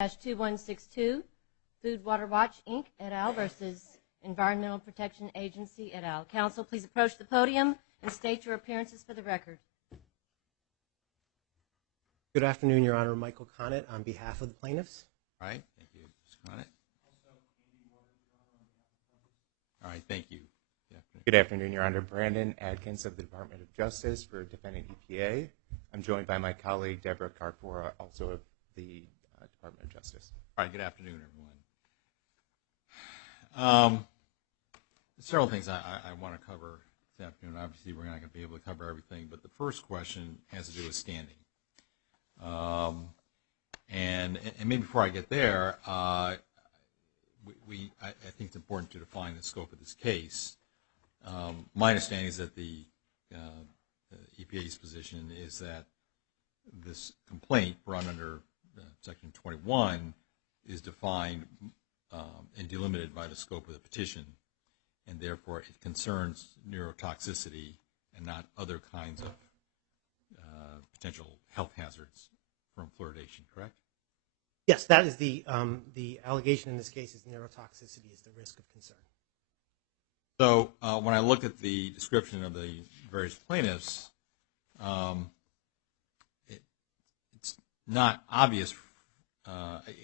2162, Food Water Watch, Inc., et al. Versus Environmental Protection Agency, et al. Counsel, please approach the podium and state your appearances for the record. Good afternoon, Your Honor. Michael Connett on behalf of the plaintiffs. All right, thank you, Mr. Connett. All right, thank you. Good afternoon, Your Honor. Brandon Adkins of the Department of Justice for defendant EPA. I'm joined by my colleague, Deborah Carfora, also of the Department of Justice. All right, good afternoon, everyone. Several things I want to cover this afternoon. Obviously, we're not going to be able to cover everything, but the first question has to do with standing. And maybe before I get there, I think it's important to define the scope of this case. My understanding is that the EPA's position is that this complaint brought under Section 21 is defined and delimited by the scope of the petition, and therefore it concerns neurotoxicity and not other kinds of potential health hazards from fluoridation, correct? Yes, that is the allegation in this case is neurotoxicity is the risk of concern. So when I look at the description of the various plaintiffs, it's not obvious.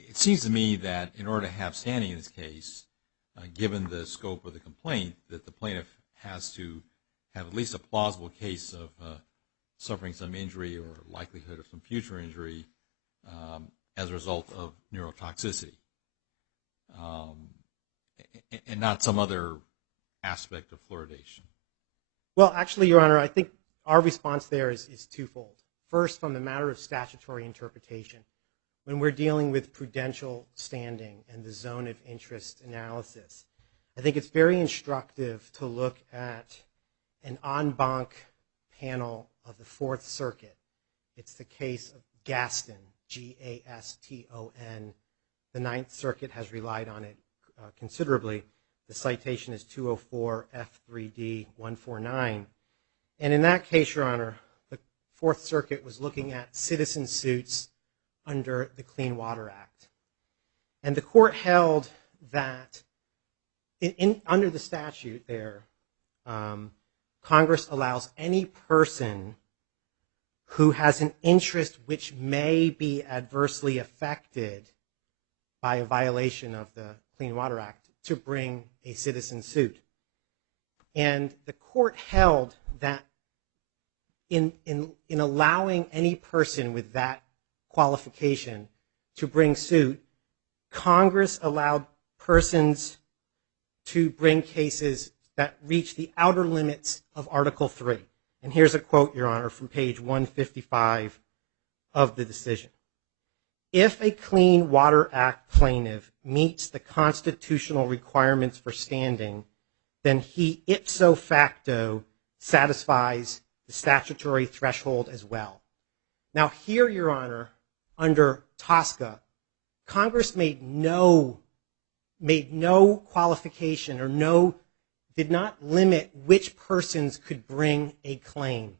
It seems to me that in order to have standing in this case, given the scope of the complaint, that the plaintiff has to have at least a plausible case of suffering some injury or likelihood of some future injury as a result of neurotoxicity, and not some other aspect of fluoridation. Well, actually, Your Honor, I think our response there is twofold. First, from the matter of statutory interpretation, when we're dealing with prudential standing and the zone of interest analysis, I think it's very instructive to look at an en banc panel of the Fourth Circuit. It's the case of Gaston, Gaston. The Ninth Circuit has relied on it considerably. The citation is 204 F3D 149. And in that case, Your Honor, the Fourth Circuit was looking at citizen suits under the Clean Water Act. And the court held that under the statute there, Congress allows any person who has an interest which may be adversely affected by a violation of the Clean Water Act to bring a citizen suit. And the court held that in allowing any person with that qualification to bring suit, Congress allowed persons to bring cases that reach the outer limits of Article 3. And here's a quote, Your Honor, from page 155 of the decision. If a Clean Water Act plaintiff meets the constitutional requirements for standing, then he ipso facto satisfies the statutory threshold as well. Now here, Your Honor, under TSCA, Congress made no qualification or did not limit which persons could bring a claim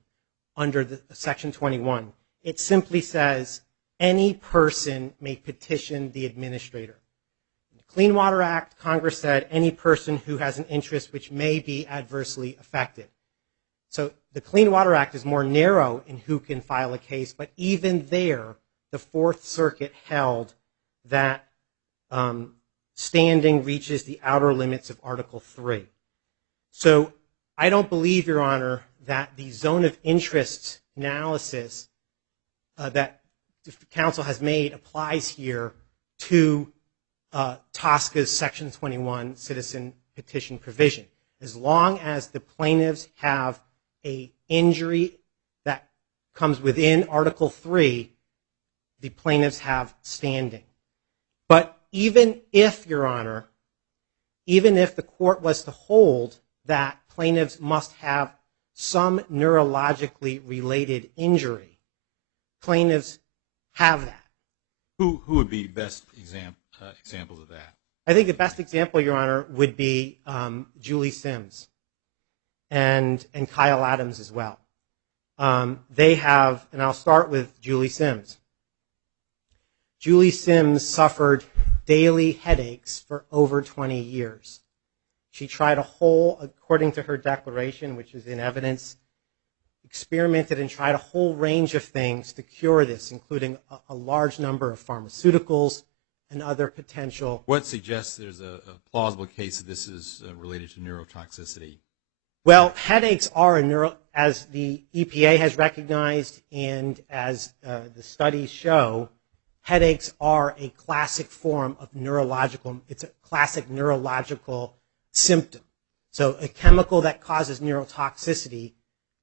under the Section 21. It simply says any person may petition the administrator. In the Clean Water Act, Congress said any person who has an interest which may be adversely affected. So the Clean Water Act is more narrow in who can file a case, but even there, the Fourth Circuit held that standing reaches the outer limits of Article 3. So I don't believe, Your Honor, that the zone of interest analysis that the counsel has made applies here to TSCA's Section 21 citizen petition provision. As long as the plaintiffs have an injury that comes within Article 3, the plaintiffs have standing. But even if, Your Honor, even if the court was to hold that plaintiffs must have some neurologically related injury, plaintiffs have that. Who would be best examples of that? I think the best example, Your Honor, would be Julie Sims and Kyle Adams as well. They have, and I'll start with Julie Sims. Julie Sims suffered daily headaches for over 20 years. She tried according to her declaration, which is in evidence, experimented and tried a whole range of things to cure this, including a large number of pharmaceuticals and other potential. What suggests there's a plausible case that this is related to neurotoxicity? Well, headaches are as the EPA has recognized and as the studies show, headaches are a classic form of it's a classic neurological symptom. So a chemical that causes neurotoxicity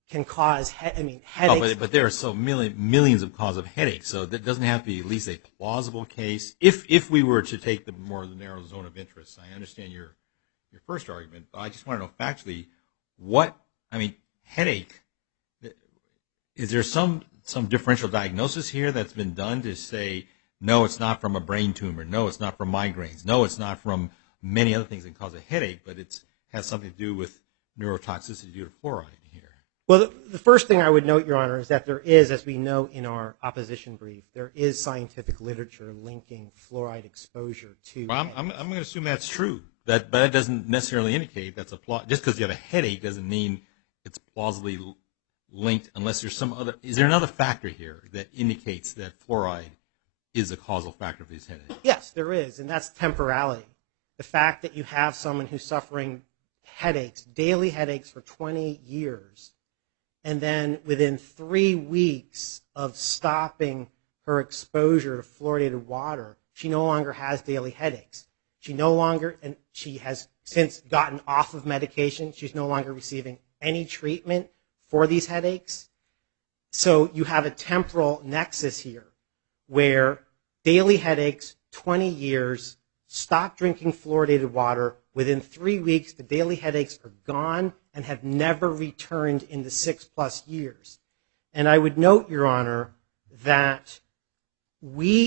can cause headaches. Oh, but there are so millions of causes of headaches, so that doesn't have to be at least a plausible case. If we were to take the more the narrow zone of interest, I understand your first argument, but I just want to know factually headache. Is there some differential diagnosis here that's been done to say, no, it's not from a brain tumor, no, it's not from migraines, no, it's not from many other things that cause a headache, but it has something to do with neurotoxicity due to fluoride here? Well, the first thing I would note, Your Honor, is that there is, as we know in our opposition brief, there is scientific literature linking fluoride exposure to. Well, I'm going to assume that's true, but that doesn't necessarily indicate that's just because you have a headache doesn't mean it's plausibly linked unless there's some other. Is there another factor here that indicates that fluoride is a causal factor for these headaches? Yes, there is, and that's temporality. The fact that you have someone who's suffering headaches, daily headaches for 20 years, and then within 3 weeks of stopping her exposure to fluoridated water, she no longer has daily headaches. And she has since gotten off of medication. She's no longer receiving any treatment for these headaches. So you have a temporal nexus here where daily headaches, 20 years, stop drinking fluoridated water. Within 3 weeks, the daily headaches are gone and have never returned in the 6+ years. And I would note, Your Honor, that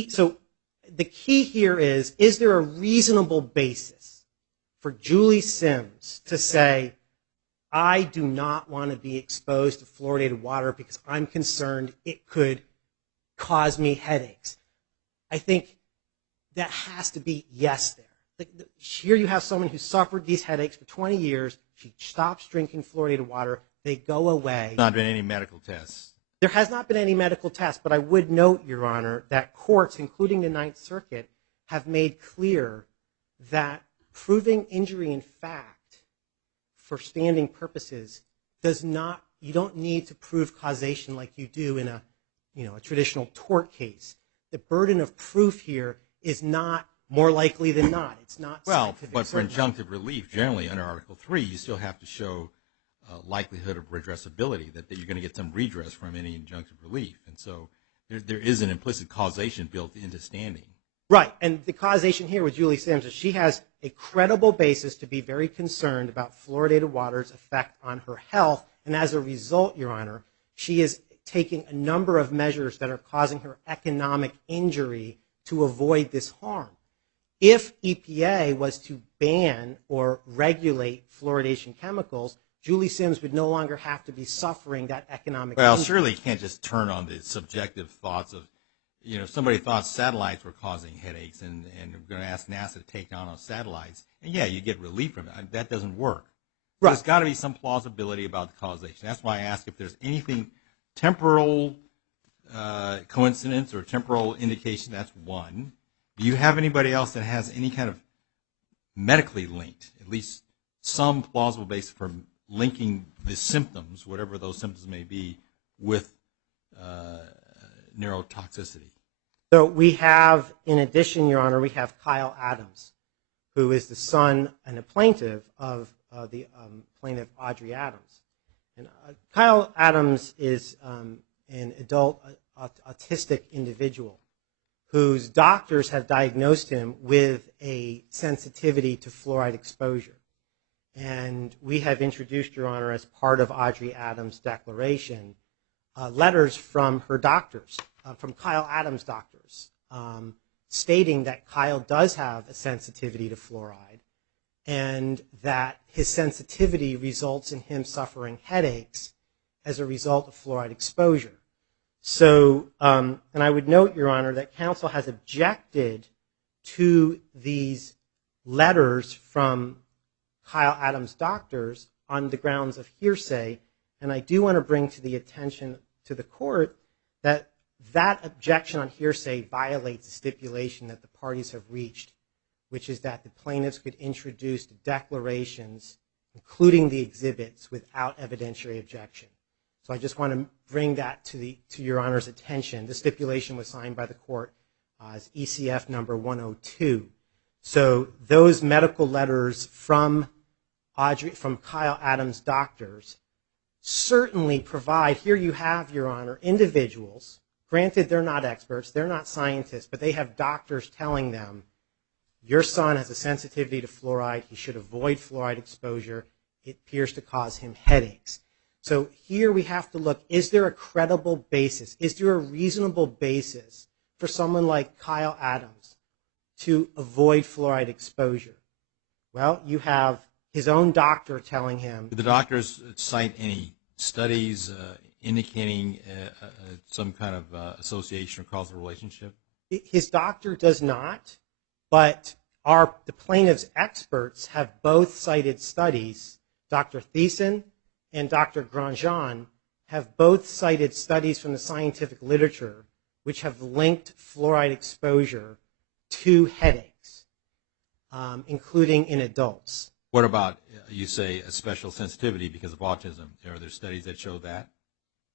so the key here is there a reasonable basis for Julie Sims to say, I do not want to be exposed to fluoridated water because I'm concerned it could cause me headaches? I think that has to be yes there. Here you have someone who suffered these headaches for 20 years. She stops drinking fluoridated water. They go away. There's not been any medical tests. There has not been any medical tests, but I would note, Your Honor, that courts, including the Ninth Circuit, have made clear that proving injury in fact for standing purposes you don't need to prove causation like you do in a traditional tort case. The burden of proof here is not more likely than not. It's not scientific. But for injunctive relief, generally under Article 3, you still have to show likelihood of redressability, that you're going to get some redress from any injunctive relief. And so there is an implicit causation built into standing. Right, and the causation here with Julie Sims is she has a credible basis to be very concerned about fluoridated water's effect on her health, and as a result, Your Honor, she is taking a number of measures that are causing her economic injury to avoid this harm. If EPA was to ban or regulate fluoridation chemicals, Julie Sims would no longer have to be suffering that economic injury. Well, surely you can't just turn on the subjective thoughts of, somebody thought satellites were causing headaches and we're going to ask NASA to take down those satellites. And yeah, you get relief from it. That doesn't work. Right. There's got to be some plausibility about the causation. That's why I ask if there's anything temporal coincidence or temporal indication. That's one. Do you have anybody else that has any kind of medically linked, at least some plausible basis for linking the symptoms, whatever those symptoms may be, with neurotoxicity? So we have, in addition, Your Honor, we have Kyle Adams, who is the son and a plaintiff of the plaintiff Audrey Adams. And Kyle Adams is an adult autistic individual whose doctors have diagnosed him with a sensitivity to fluoride exposure. And we have introduced, Your Honor, as part of Audrey Adams' declaration, letters from her doctors, from Kyle Adams' doctors, stating that Kyle does have a sensitivity to fluoride and that his sensitivity results in him suffering headaches as a result of fluoride exposure. So, and I would note, Your Honor, that counsel has objected to these letters from Kyle Adams' doctors on the grounds of hearsay, and I do want to bring to the attention to the court that that objection on hearsay violates the stipulation that the parties have reached, which is that the plaintiffs could introduce declarations, including the exhibits, without evidentiary objection. So I just want to bring that to Your Honor's attention. The stipulation was signed by the court as ECF number 102. So those medical letters from Kyle Adams' doctors certainly provide, here you have, Your Honor, individuals, granted they're not experts, they're not scientists, but they have doctors telling them, your son has a sensitivity to fluoride, he should avoid fluoride exposure, it appears to cause him headaches. So here we have to look, is there a credible basis, is there a reasonable basis for someone like Kyle Adams to avoid fluoride exposure? Well, you have his own doctor telling him. Did the doctors cite any studies indicating some kind of association or causal relationship? His doctor does not, but the plaintiff's experts have both cited studies. Dr. Thiessen and Dr. Grandjean have both cited studies from the scientific literature which have linked fluoride exposure to headaches, including in adults. What about, you say, a special sensitivity because of autism? Are there studies that show that?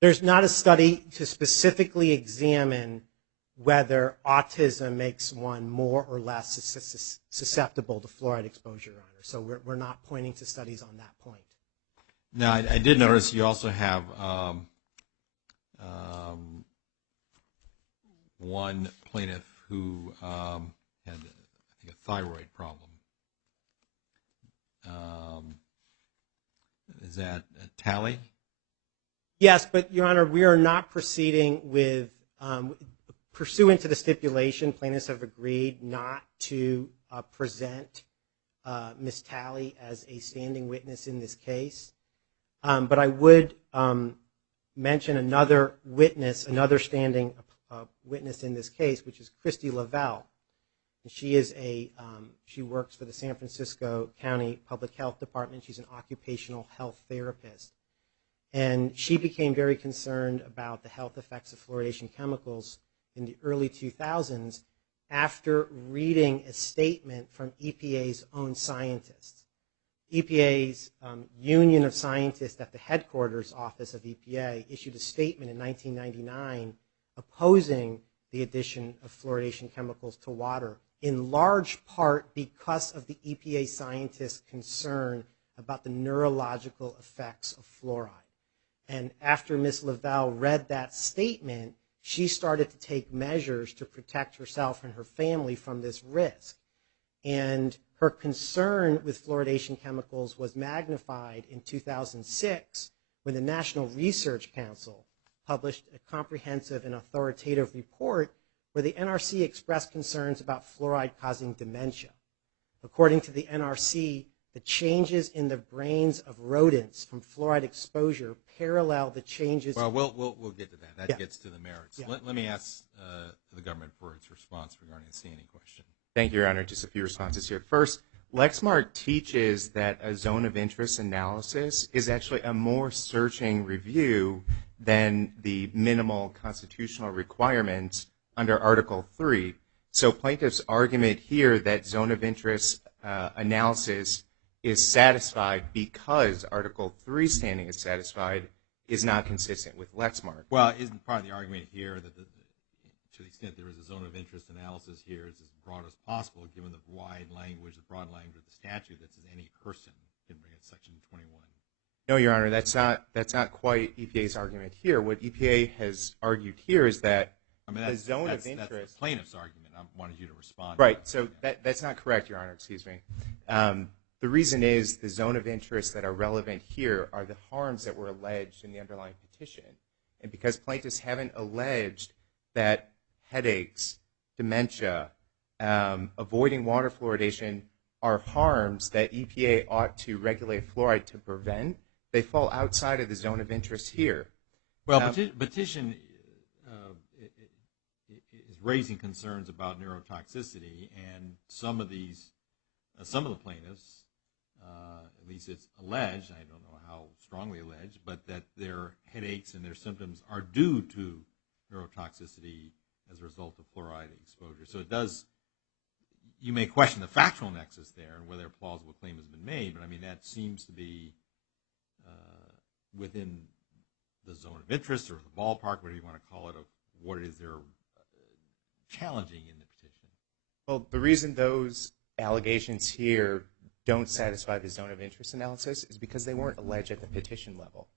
There's not a study to specifically examine whether autism makes one more or less susceptible to fluoride exposure, Your Honor. So we're not pointing to studies on that point. Now, I did notice you also have one plaintiff who had, I think, a thyroid problem. Is that a tally? Yes, but, Your Honor, we are not proceeding with, pursuant to the stipulation, plaintiffs have agreed not to present Ms. Talley as a standing witness in this case. But I would mention another witness, another standing witness in this case, which is Christy Lavelle. She works for the San Francisco County Public Health Department. She's an occupational health therapist. And she became very concerned about the health effects of fluoridation chemicals in the early 2000s after reading a statement from EPA's own scientists. EPA's Union of Scientists at the headquarters office of EPA issued a statement in 1999 opposing the addition of fluoridation chemicals to water, in large part because of the EPA scientists' concern about the neurological effects of fluoride. And after Ms. Lavelle read that statement, she started to take measures to protect herself and her family from this risk. And her concern with fluoridation chemicals was magnified in 2006 when the National Research Council published a comprehensive and authoritative report where the NRC expressed concerns about fluoride causing dementia. According to the NRC, the changes in the brains of rodents from fluoride exposure parallel the changes. Well, we'll get to that. That gets to the merits. Yeah. Let me ask the government for its response regarding the standing question. Thank you, Your Honor. Just a few responses here. First, Lexmark teaches that a zone of interest analysis is actually a more searching review than the minimal constitutional requirements under Article 3. So plaintiff's argument here that zone of interest analysis is satisfied because Article 3 standing is satisfied is not consistent with Lexmark. Well, isn't part of the argument here that to the extent there is a zone of interest analysis here is as broad as possible given the broad language of the statute that says any person can bring it, Section 21? No, Your Honor, that's not quite EPA's argument here. What EPA has argued here is that the zone of interest. That's the plaintiff's argument. I wanted you to respond. Right. So that's not correct, Your Honor. Excuse me. The reason is the zone of interest that are relevant here are the harms that were alleged in the underlying petition. And because plaintiffs haven't alleged that headaches, dementia, avoiding water fluoridation are harms that EPA ought to regulate fluoride to prevent, they fall outside of the zone of interest here. Well, petition raising concerns about neurotoxicity, and some of the plaintiffs, at least it's alleged, I don't know how strongly alleged, but that their headaches and their symptoms are due to neurotoxicity as a result of fluoride exposure. So it does, you may question the factual nexus there and whether a plausible claim has been made, but I mean that seems to be within the zone of interest or the ballpark, whatever you want to call it, of what it is they're challenging in the petition. Well, the reason those allegations here don't satisfy the zone of interest analysis is because they weren't alleged at the petition level.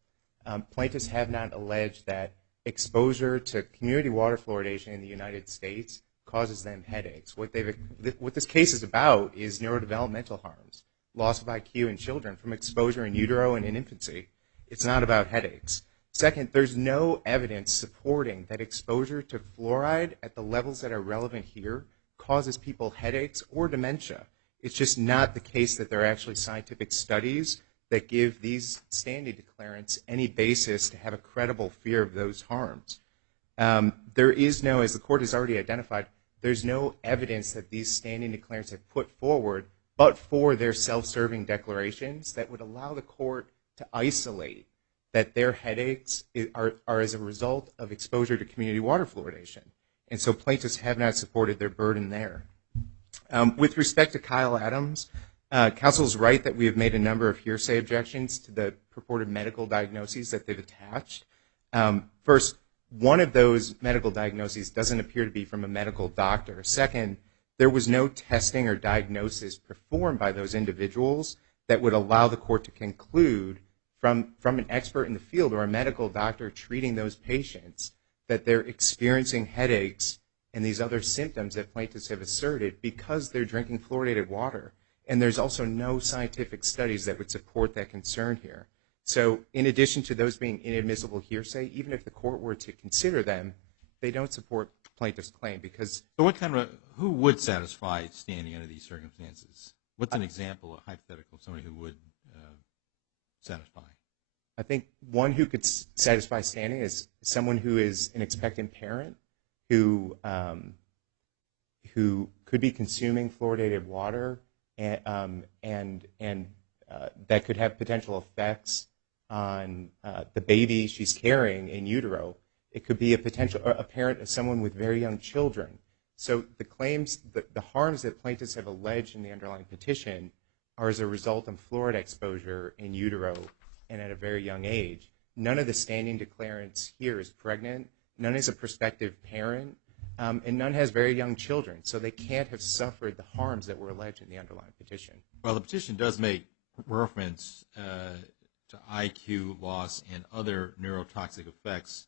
Plaintiffs have not alleged that exposure to community water fluoridation in the United States causes them headaches. What this case is about is neurodevelopmental harms, loss of IQ in children from exposure in utero and in infancy. It's not about headaches. Second, there's no evidence supporting that exposure to fluoride at the levels that are relevant here causes people headaches or dementia. It's just not the case that there are actually scientific studies that give these standing declarants any basis to have a credible fear of those harms. There is no, as the court has already identified, there's no evidence that these standing declarants have put forward but for their self-serving declarations that would allow the court to isolate that their headaches are as a result of exposure to community water fluoridation. And so plaintiffs have not supported their burden there. With respect to Kyle Adams, counsel is right that we have made a number of hearsay objections to the purported medical diagnoses that they've attached. First, one of those medical diagnoses doesn't appear to be from a medical doctor. Second, there was no testing or diagnosis performed by those individuals that would allow the court to conclude from an expert in the field or a medical doctor treating those patients that they're experiencing headaches and these other symptoms that plaintiffs have asserted because they're drinking fluoridated water. And there's also no scientific studies that would support that concern here. So in addition to those being inadmissible hearsay, even if the court were to consider them, they don't support plaintiff's claim because... So what kind of, who would satisfy standing under these circumstances? What's an example, a hypothetical of somebody who would satisfy? I think one who could satisfy standing is someone who is an expectant parent who could be consuming fluoridated water and that could have potential effects on the baby she's carrying in utero. It could be a parent of someone with very young children. So the claims, the harms that plaintiffs have alleged in the underlying petition are as a result of fluoride exposure in utero and at a very young age. None of the standing declarants here is pregnant. None is a prospective parent. And none has very young children. So they can't have suffered the harms that were alleged in the underlying petition. Well, the petition does make reference to IQ loss and other neurotoxic effects,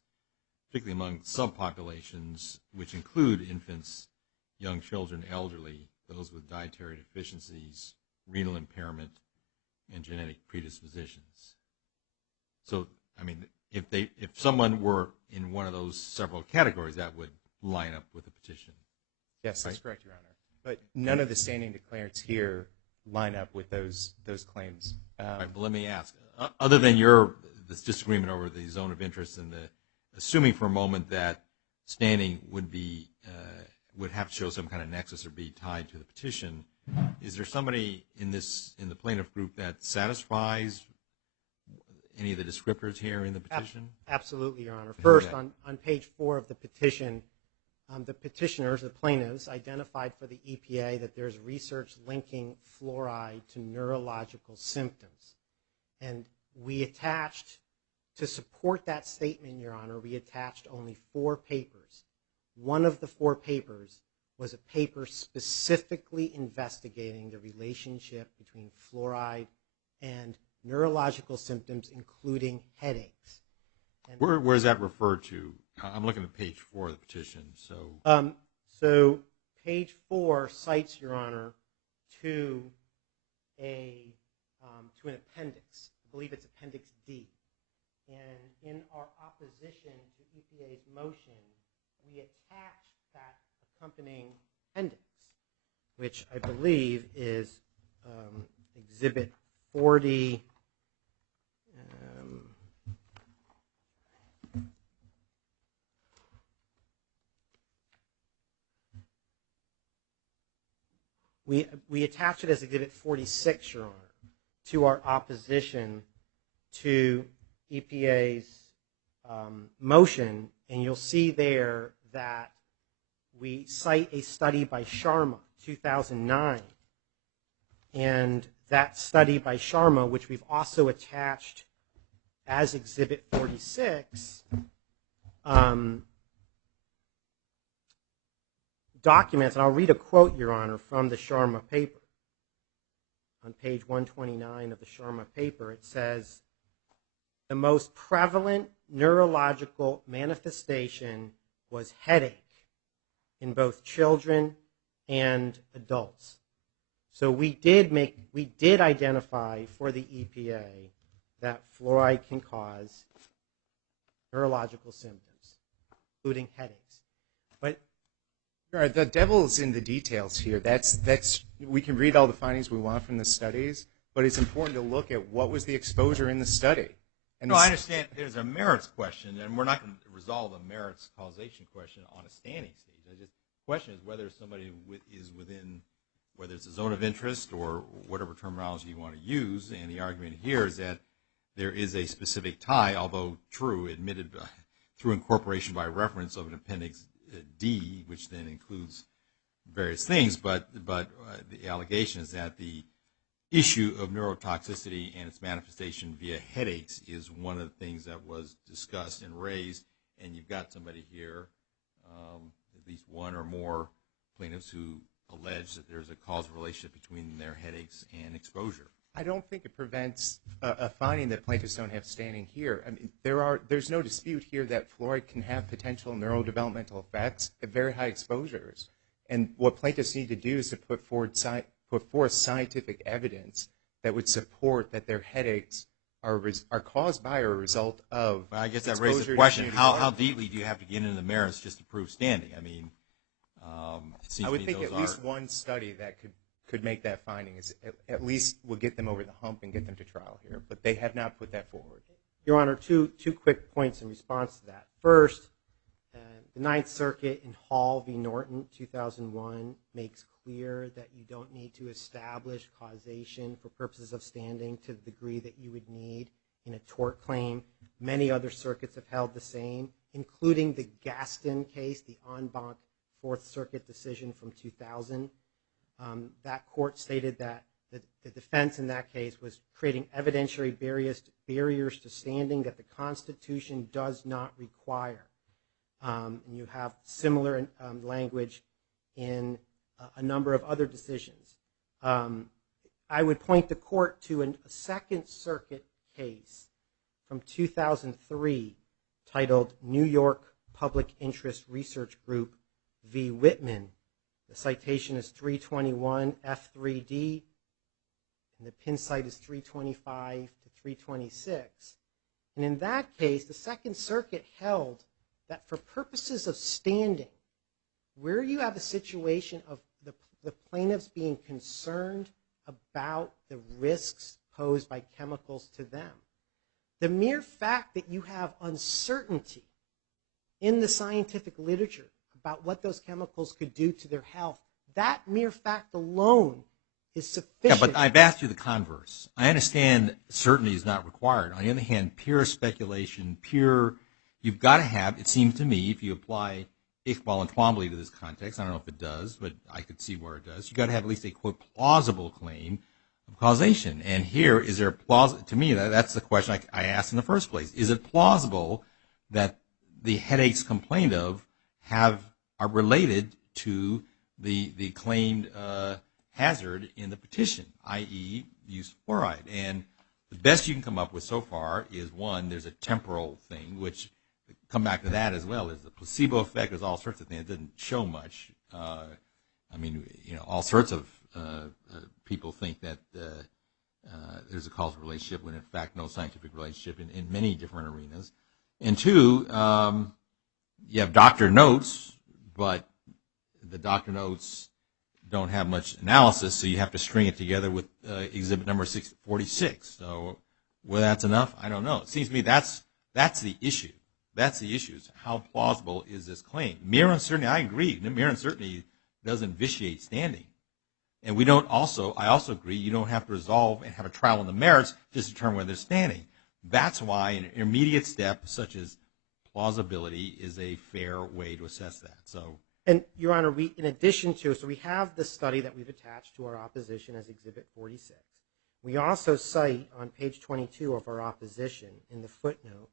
particularly among subpopulations, which include infants, young children, elderly, those with dietary deficiencies, renal impairment, and genetic predispositions. So, I mean, if someone were in one of those several categories, that would line up with the petition. Yes, that's correct, Your Honor. But none of the standing declarants here line up with those claims. All right, but let me ask, other than this disagreement over the zone of interest and assuming for a moment that standing would have to show some kind of nexus or be tied to the petition, is there somebody in the plaintiff group that satisfies any of the descriptors here in the petition? Absolutely, Your Honor. First, on page 4 of the petition, the petitioners, the plaintiffs, identified for the EPA that there's research linking fluoride to neurological symptoms. And we attached, to support that statement, Your Honor, we attached only 4 papers. One of the 4 papers was a paper specifically investigating the relationship between fluoride and neurological symptoms, including headaches. And where is that referred to? I'm looking at page 4 of the petition. So page 4 cites, Your Honor, to an appendix. I believe it's Appendix D. And in our opposition to EPA's motion, we attached that accompanying appendix, which I believe is Exhibit 40. We attach it as Exhibit 46, Your Honor, to our opposition to EPA's motion, and you'll see there that we cite a study by Sharma, 2009, and that study by Sharma, which we've also attached as Exhibit 46, documents, and I'll read a quote, Your Honor, from the Sharma paper. On page 129 of the Sharma paper, it says, the most prevalent neurological manifestation was headache in both children and adults. So we did identify for the EPA that fluoride can cause neurological symptoms, including headaches. But the devil's in the details here. We can read all the findings we want from the studies, but it's important to look at what was the exposure in the study. And no, I understand there's a merits question, and we're not going to resolve a merits causation question on a standing stage. The question is whether somebody is within, whether it's a zone of interest or whatever terminology you want to use, and the argument here is that there is a specific tie, although true, admitted through incorporation by reference of an Appendix D, which then includes various things, but the allegation is that the issue of neurotoxicity and its manifestation via headaches is one of the things that was discussed and raised, and you've got somebody here, at least one or more plaintiffs who allege that there's a causal relationship between their headaches and exposure. I don't think it prevents a finding that plaintiffs don't have standing here. I mean, there's no dispute here that fluoride can have potential neurodevelopmental effects at very high exposures. And what plaintiffs need to do is to put forth scientific evidence that would support that their headaches are caused by or a result of. Well, I guess that raises the question: how deeply do you have to get into the merits just to prove standing? I mean, it seems I would to me think at least one study that could make that finding is at least will get them over the hump and get them to trial here, but they have not put that forward. Your Honor, two quick points in response to that. First, the Ninth Circuit in Hall v. Norton, 2001, makes clear that you don't need to establish causation for purposes of standing to the degree that you would need in a tort claim. Many other circuits have held the same, including the Gaston case, the en banc Fourth Circuit decision from 2000. That court stated that the defense in that case was creating evidentiary barriers to standing that the Constitution does not require. And you have similar language in a number of other decisions. I would point the court to a Second Circuit case from 2003 titled New York Public Interest Research Group v. Whitman. The citation is 321 F3D, and the pin site is 325 to 326. And in that case, the Second Circuit held that for purposes of standing, where you have a situation of the plaintiffs being concerned about the risks posed by chemicals to them, the mere fact that you have uncertainty in the scientific literature about what those chemicals could do to their health, that mere fact alone is sufficient. Yeah, but I've asked you the converse. I understand certainty is not required. On the other hand, pure speculation, you've got to have, it seems to me, if you apply Iqbal and Twombly to this context, I don't know if it does, but I could see where it does, you've got to have at least a, quote, plausible claim of causation. And here, is there to me, that's the question I asked in the first place. Is it plausible that the headaches complained of are related to the claimed hazard in the petition, i.e. use of fluoride? And the best you can come up with so far is, one, there's a temporal thing, which come back to that as well, is the placebo effect, there's all sorts of things. It doesn't show much. I mean, all sorts of people think that there's a causal relationship when in fact no scientific relationship in many different arenas. And two, you have doctor notes, but the doctor notes don't have much analysis, so you have to string it together with exhibit number 646. So whether that's enough, I don't know. It seems to me that's the issue. That's the issue. How plausible is this claim? Mere uncertainty, I agree. Mere uncertainty doesn't vitiate standing. And we don't also, I also agree, you don't have to resolve and have a trial on the merits to determine whether they're standing. That's why an intermediate step such as plausibility is a fair way to assess that. So, and Your Honor, we, in addition to, so we have the study that we've attached to our opposition as Exhibit 46. We also cite on page 22 of our opposition in the footnote,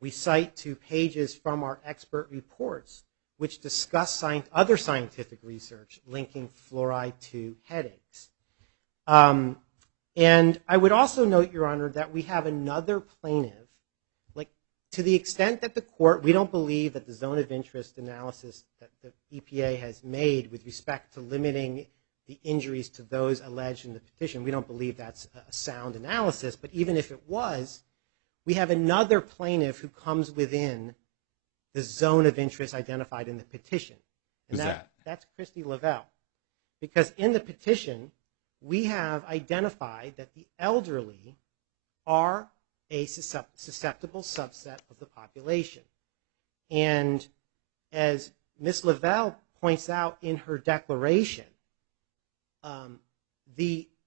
we cite 2 pages from our expert reports which discuss other scientific research linking fluoride to headaches. And I would also note, Your Honor, that we have another plaintiff, like to the extent that the court, we don't believe that the zone of interest analysis that the EPA has made with respect to limiting the injuries to those alleged in the petition, we don't believe that's a sound analysis, but even if it was, we have another plaintiff who comes within the zone of interest identified in the petition. And who's that? That's Christy Lavelle. Because in the petition, we have identified that the elderly are a susceptible subset of the population. And as Ms. Lavelle points out in her declaration,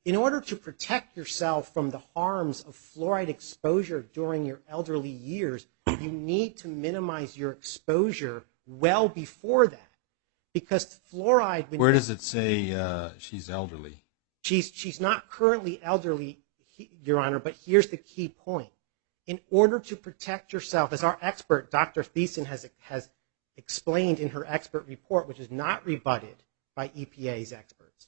in order to protect yourself from the harms of fluoride exposure during your elderly years, you need to minimize your exposure well before that. Because fluoride... Where does it say she's elderly? She's not currently elderly, Your Honor, but here's the key point. In order to protect yourself, as our expert, Dr. Thiessen, has explained in her expert report, which is not rebutted by EPA's experts,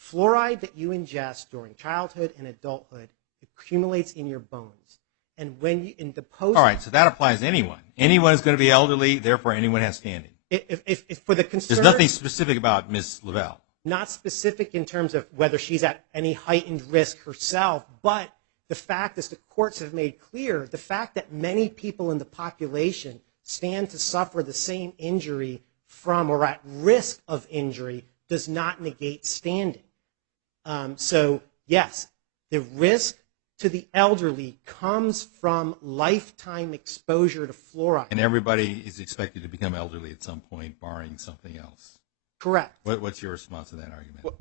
fluoride that you ingest during childhood and adulthood accumulates in your bones. And when you, in the post... All right, so that applies to anyone. Anyone is going to be elderly, therefore anyone has standing. If for the concern... There's nothing specific about Ms. Lavelle. Not specific in terms of whether she's at any heightened risk herself, but the fact, as the courts have made clear, the fact that many people in the population stand to suffer the same injury from or at risk of injury does not negate standing. So, yes, the risk to the elderly comes from lifetime exposure to fluoride. And everybody is expected to become elderly at some point, barring something else. Correct. What's your response to that argument? Well,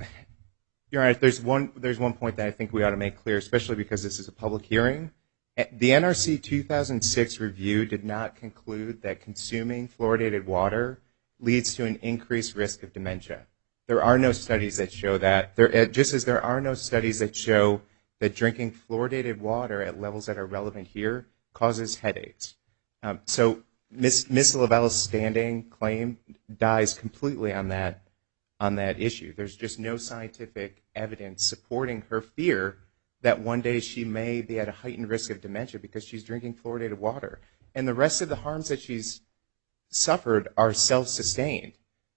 Your Honor, there's one point that I think we ought to make clear, especially because this is a public hearing. The NRC 2006 review did not conclude that consuming fluoridated water leads to an increased risk of dementia. There are no studies that show that. Just as there are no studies that show that drinking fluoridated water at levels that are relevant here causes headaches. So Ms. Lavelle's standing claim dies completely on that issue. There's just no scientific evidence supporting her fear that one day she may be at a heightened risk of dementia because she's drinking fluoridated water. And the rest of the harms that she's suffered are self-sustained.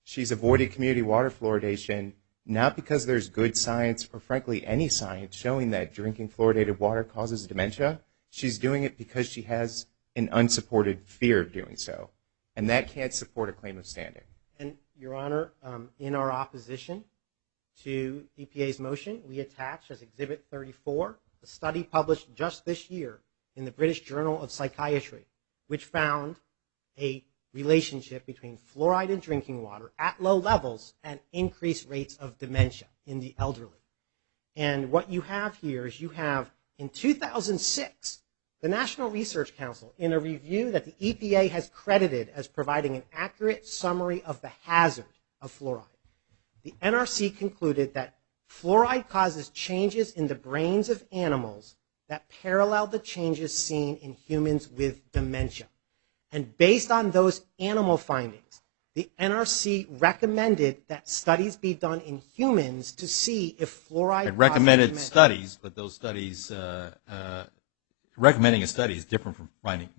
She's avoided community water fluoridation not because there's good science or, frankly, any science showing that drinking fluoridated water causes dementia. She's doing it because she has an unsupported fear of doing so. And that can't support a claim of standing. And, Your Honor, in our opposition to EPA's motion, we attach as Exhibit 34 a study published just this year in the British Journal of Psychiatry, which found a relationship between fluoride in drinking water at low levels and increased rates of dementia in the elderly. And what you have here is you have, in 2006, the National Research Council, in a review that the EPA has credited as providing an accurate summary of the hazard of fluoride, the NRC concluded that fluoride causes changes in the brains of animals that parallel the changes seen in humans with dementia. And based on those animal findings, the NRC recommended that studies be done in humans to see if fluoride causes recommended dementia. Studies, but those studies, recommending a study is different from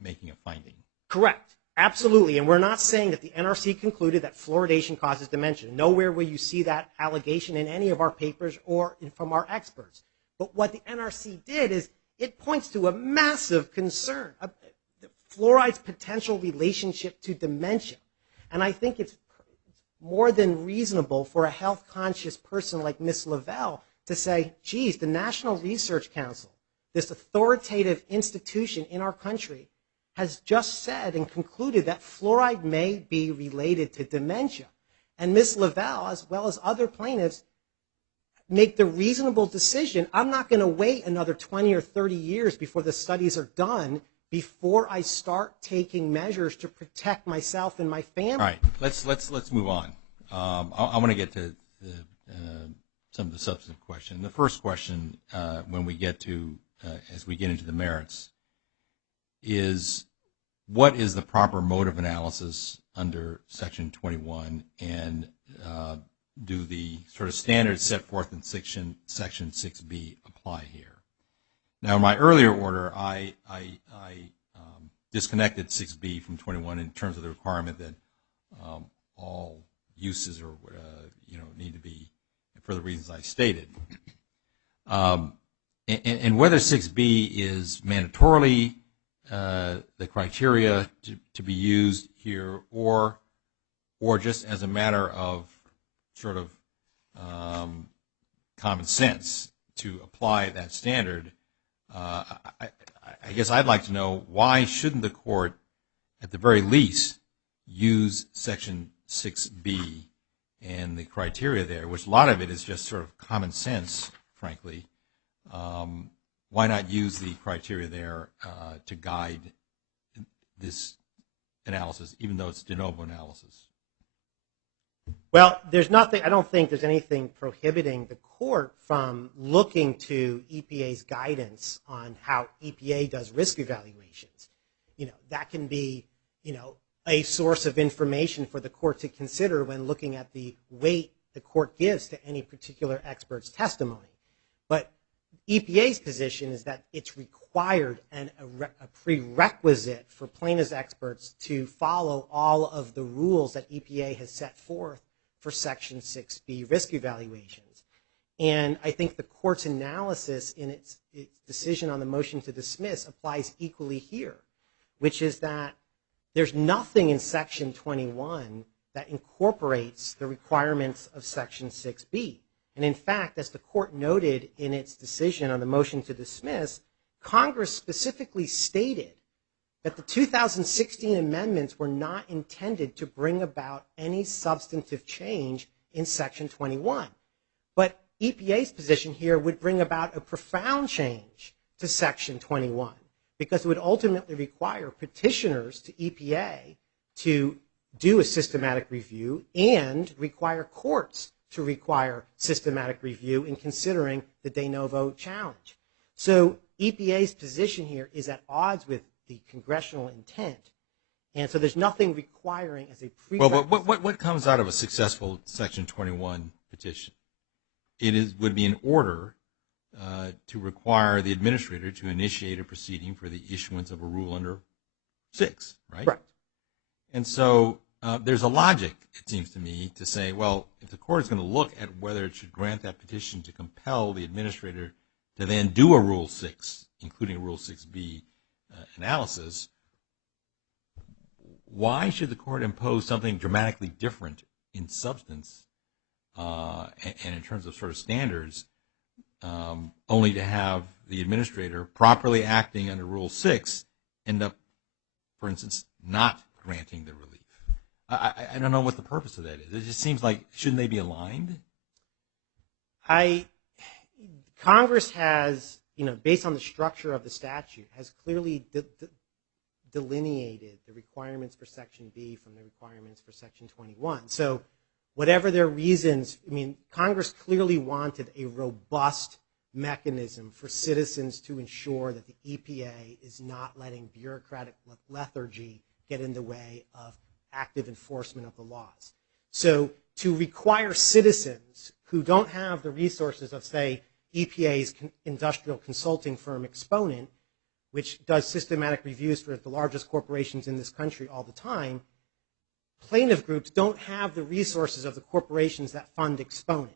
making a finding. Correct. Absolutely. And we're not saying that the NRC concluded that fluoridation causes dementia. Nowhere will you see that allegation in any of our papers or from our experts. But what the NRC did is it points to a massive concern, fluoride's potential relationship to dementia. And I think it's more than reasonable for a health-conscious person like Ms. Lavelle to say, geez, the National Research Council, this authoritative institution in our country, has just said and concluded that fluoride may be related to dementia. And Ms. Lavelle, as well as other plaintiffs, make the reasonable decision. I'm not going to wait another 20 or 30 years before the studies are done before I start taking measures to protect myself and my family. All right, let's move on. I want to get to some of the substantive questions. The first question, when we get to as we get into the merits, is what is the proper mode of analysis under Section 21, and do the sort of standards set forth in Section 6B apply here? Now, in my earlier order, I disconnected 6B from 21 in terms of the requirement that all uses or need to be for the reasons I stated. And whether 6B is mandatorily the criteria to be used here, or just as a matter of sort of common sense to apply that standard, I guess I'd like to know, why shouldn't the court, at the very least, use Section 6B and the criteria there, which a lot of it is just sort of common sense, frankly. Why not use the criteria there to guide this analysis, even though it's de novo analysis? Well, there's nothing, I don't think there's anything prohibiting the court from looking to EPA's guidance on how EPA does risk evaluations. That can be, a source of information for the court to consider when looking at the weight the court gives to any particular expert's testimony. But EPA's position is that it's required and a prerequisite for plaintiff's experts to follow all of the rules that EPA has set forth for Section 6B risk evaluations. And I think the court's analysis in its decision on the motion to dismiss applies equally here, which is that there's nothing in Section 21 that incorporates the requirements of Section 6B. And in fact, as the court noted in its decision on the motion to dismiss, Congress specifically stated that the 2016 amendments were not intended to bring about any substantive change in Section 21. But EPA's position here would bring about a profound change to Section 21, because it would ultimately require petitioners to EPA to do a systematic review and require courts to require systematic review in considering the de novo challenge. So EPA's position here is at odds with the congressional intent, and so there's nothing requiring as a prerequisite. Well, but what comes out of a successful Section 21 petition? It would be an order to require the administrator to initiate a proceeding for the issuance of a rule under 6, right? Right. And so there's a logic, it seems to me, to say, well, if the court is going to look at whether it should grant that petition to compel the administrator to then do a Rule 6, including a Rule 6B analysis, why should the court impose something dramatically different in substance and in terms of sort of standards, only to have the administrator properly acting under Rule 6 end up, for instance, not granting the relief? I don't know what the purpose of that is. It just seems like, shouldn't they be aligned? Congress has, based on the structure of the statute, has clearly delineated the requirements for Section B from the requirements for Section 21. So whatever their reasons, Congress clearly wanted a robust mechanism for citizens to ensure that the EPA is not letting bureaucratic lethargy get in the way of active enforcement of the laws. So to require citizens who don't have the resources of, say, EPA's industrial consulting firm Exponent, which does systematic reviews for the largest corporations in this country all the time, plaintiff groups don't have the resources of the corporations that fund Exponent.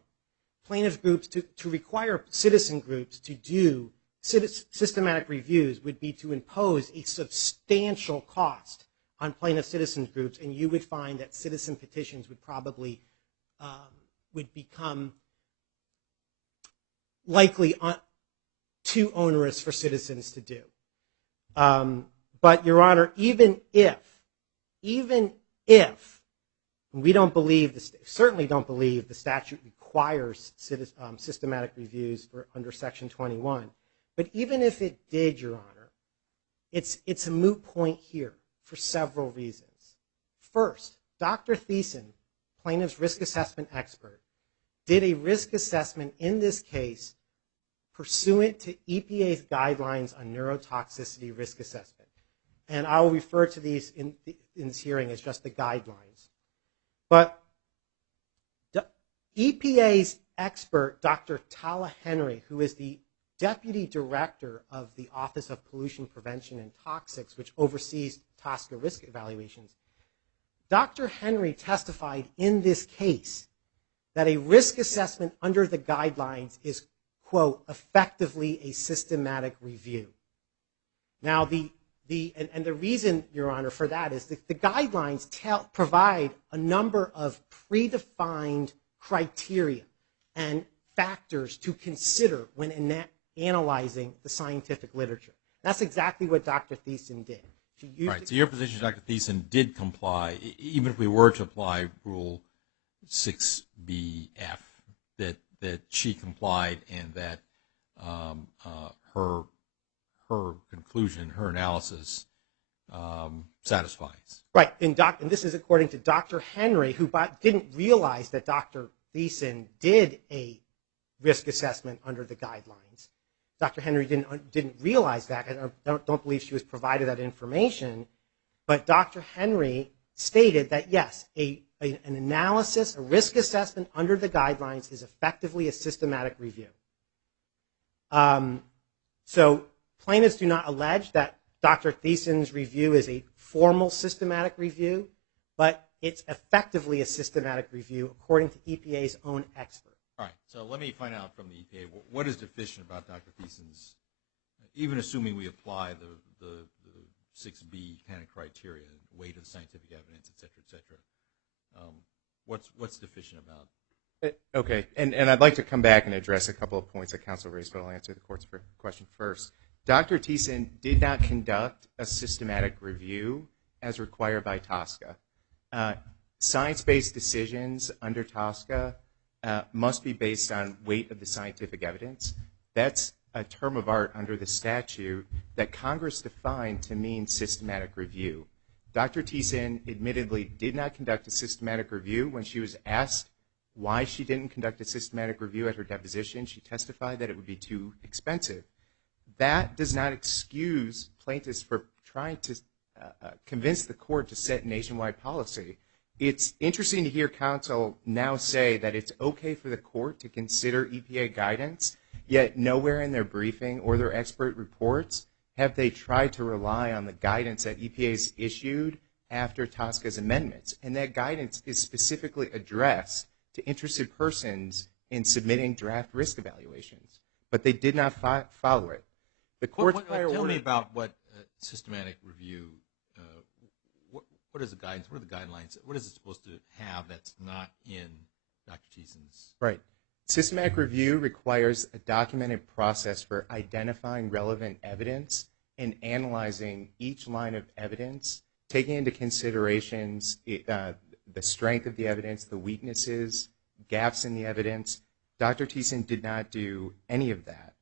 Plaintiff groups, to require citizen groups to do systematic reviews would be to impose a substantial cost on plaintiff citizen groups, and you would find that citizen petitions would probably would become likely too onerous for citizens to do. But, Your Honor, even if we don't believe, certainly don't believe the statute requires requires systematic reviews under Section 21. But even if it did, Your Honor, it's a moot point here for several reasons. First, Dr. Thiessen, plaintiff's risk assessment expert, did a risk assessment in this case pursuant to EPA's guidelines on neurotoxicity risk assessment. And I will refer to these in this hearing as just the guidelines. But EPA's expert, Dr. Tala Henry, who is the deputy director of the Office of Pollution Prevention and Toxics, which oversees TSCA risk evaluations, Dr. Henry testified in this case that a risk assessment under the guidelines is, quote, effectively a systematic review. Now, the reason, Your Honor, for that is that the guidelines provide a number of predefined criteria and factors to consider when analyzing the scientific literature. That's exactly what Dr. Thiessen did. Right, so your position is Dr. Thiessen did comply, even if we were to apply Rule 6BF, that she complied and that her conclusion, her analysis satisfies. Right, and this is according to Dr. Henry, who didn't realize that Dr. Thiessen did a risk assessment under the guidelines. Dr. Henry didn't realize that, and I don't believe she was provided that information. But Dr. Henry stated that, yes, an analysis, a risk assessment under the guidelines is effectively a systematic review. So plaintiffs do not allege that Dr. Thiessen's review is a formal systematic review, but it's effectively a systematic review according to EPA's own expert. All right, so let me find out from the EPA, what is deficient about Dr. Thiessen's, even assuming we apply the 6B kind of criteria, weight of scientific evidence, et cetera, what's deficient about it? Okay, and I'd like to come back and address a couple of points that counsel raised, but I'll answer the court's question first. Dr. Thiessen did not conduct a systematic review as required by TSCA. Science-based decisions under TSCA must be based on weight of the scientific evidence. That's a term of art under the statute that Congress defined to mean systematic review. Dr. Thiessen admittedly did not conduct a systematic review. When she was asked why she didn't conduct a systematic review at her deposition, she testified that it would be too expensive. That does not excuse plaintiffs for trying to convince the court to set nationwide policy. It's interesting to hear counsel now say that it's okay for the court to consider EPA guidance, yet nowhere in their briefing or their expert reports have they tried to rely on the guidance that EPA's issued after TSCA's amendments. And that guidance is specifically addressed to interested persons in submitting draft risk evaluations. But they did not follow it. The court's prior order... Tell me about what systematic review... What is the guidance? What are the guidelines? What is it supposed to have that's not in Dr. Thiessen's? Right. Systematic review requires a documented process for identifying relevant evidence and analyzing each line of evidence, taking into considerations the strength of the evidence, the weaknesses, gaps in the evidence. Dr. Thiessen did not do any of that.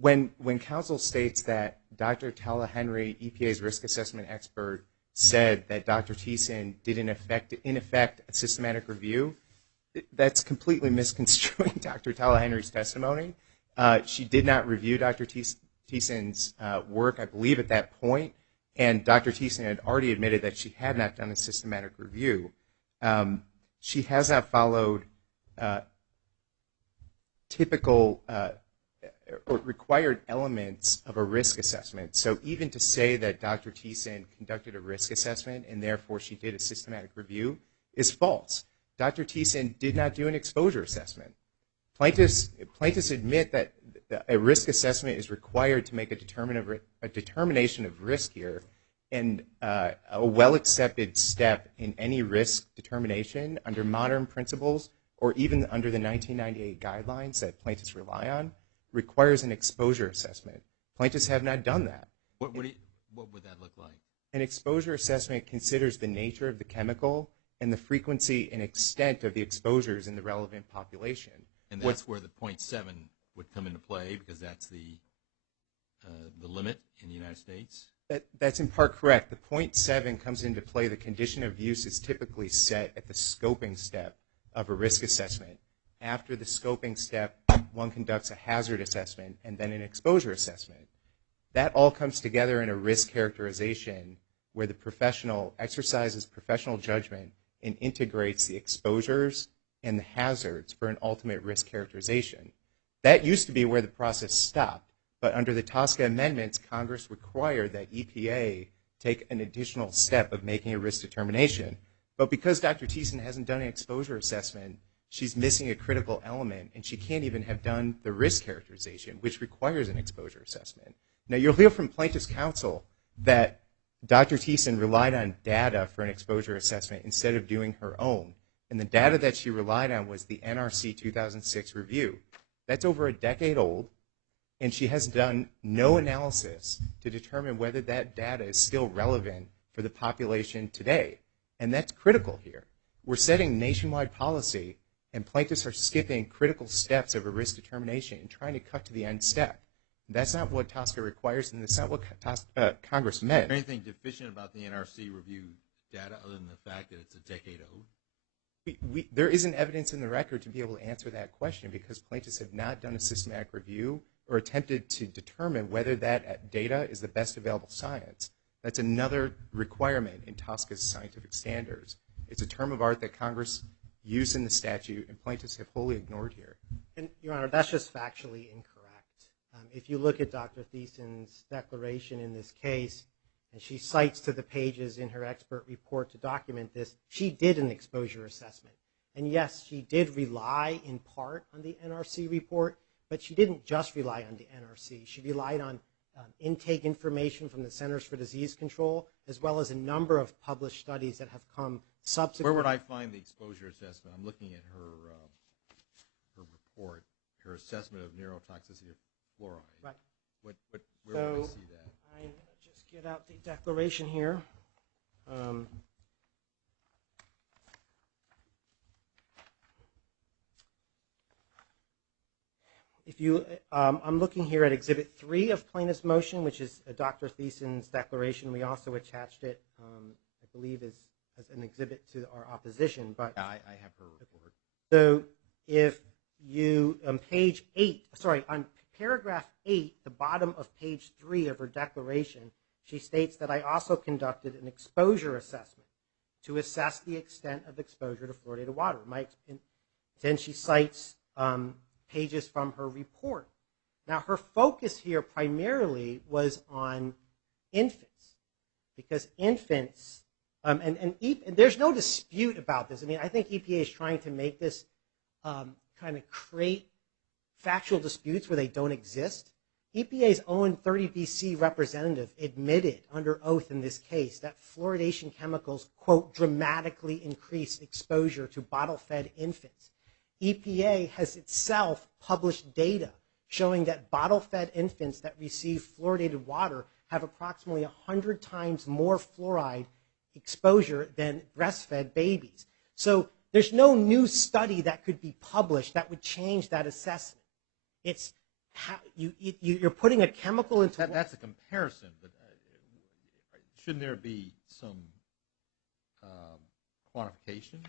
When counsel states that Dr. Tala Henry, EPA's risk assessment expert, said that Dr. Thiessen did in effect a systematic review, that's completely misconstruing Dr. Tala Henry's testimony. She did not review Dr. Thiessen's work, I believe, at that point, and Dr. Thiessen had already admitted that she had not done a systematic review. She has not followed typical or required elements of a risk assessment. So even to say that Dr. Thiessen conducted a risk assessment and therefore she did a systematic review is false. Dr. Thiessen did not do an exposure assessment. Plaintiffs admit that a risk assessment is required to make a determination of risk here, and a well-accepted step in any risk determination under modern principles or even under the 1998 guidelines that plaintiffs rely on requires an exposure assessment. Plaintiffs have not done that. What would that look like? An exposure assessment considers the nature of the chemical and the frequency and extent of the exposures in the relevant population. And that's where the 0.7 would come into play, because that's the limit in the United States? That's in part correct. The 0.7 comes into play. The condition of use is typically set at the scoping step of a risk assessment. After the scoping step, one conducts a hazard assessment and then an exposure assessment. That all comes together in a risk characterization where the professional exercises professional judgment and integrates the exposures and the hazards for an ultimate risk characterization. That used to be where the process stopped, but under the TSCA amendments, Congress required that EPA take an additional step of making a risk determination. But because Dr. Thiessen hasn't done an exposure assessment, she's missing a critical element, and she can't even have done the risk characterization, which requires an exposure assessment. Now, you'll hear from plaintiff's counsel that Dr. Thiessen relied on data for an exposure assessment instead of doing her own. And the data that she relied on was the NRC 2006 review. That's over a decade old, and she has done no analysis to determine whether that data is still relevant for the population today. And that's critical here. We're setting nationwide policy, and plaintiffs are skipping critical steps of a risk determination and trying to cut to the end step. That's not what TSCA requires, and that's not what Congress meant. Is there anything deficient about the NRC review data other than the fact that it's a decade old? There isn't evidence in the record to be able to answer that question because plaintiffs have not done a systematic review or attempted to determine whether that data is the best available science. That's another requirement in TSCA's scientific standards. It's a term of art that Congress used in the statute, and plaintiffs have wholly ignored here. And, Your Honor, that's just factually incorrect. If you look at Dr. Thiessen's declaration in this case, and she cites to the pages in her expert report to document this, she did an exposure assessment. And yes, she did rely in part on the NRC report, but she didn't just rely on the NRC. She relied on intake information from the Centers for Disease Control, as well as a number of published studies that have come subsequently. Where would I find the exposure assessment? I'm looking at her report, her assessment of neurotoxicity of fluoride. Right. Where would I see that? I'm going to just get out the declaration here. I'm looking here at Exhibit 3 of plaintiff's motion, which is Dr. Thiessen's declaration. We also attached it, I believe, as an exhibit to our opposition. But I have her report. So if you, on page 8, on paragraph 8, the bottom of page 3 of her declaration, she states that I also conducted an exposure assessment to assess the extent of exposure to fluoridated water. Then she cites pages from her report. Now, her focus here primarily was on infants, because infants, and there's no dispute about this. I mean, I think EPA is trying to make this kind of create factual disputes where they don't exist. EPA's own 30BC representative admitted under oath in this case that fluoridation chemicals, quote, dramatically increase exposure to bottle-fed infants. EPA has itself published data showing that bottle-fed infants that receive fluoridated water have approximately 100 times more fluoride exposure than breastfed babies. So there's no new study that could be published that would change that assessment. It's how you're putting a chemical into that's a comparison, but shouldn't there be some quantification?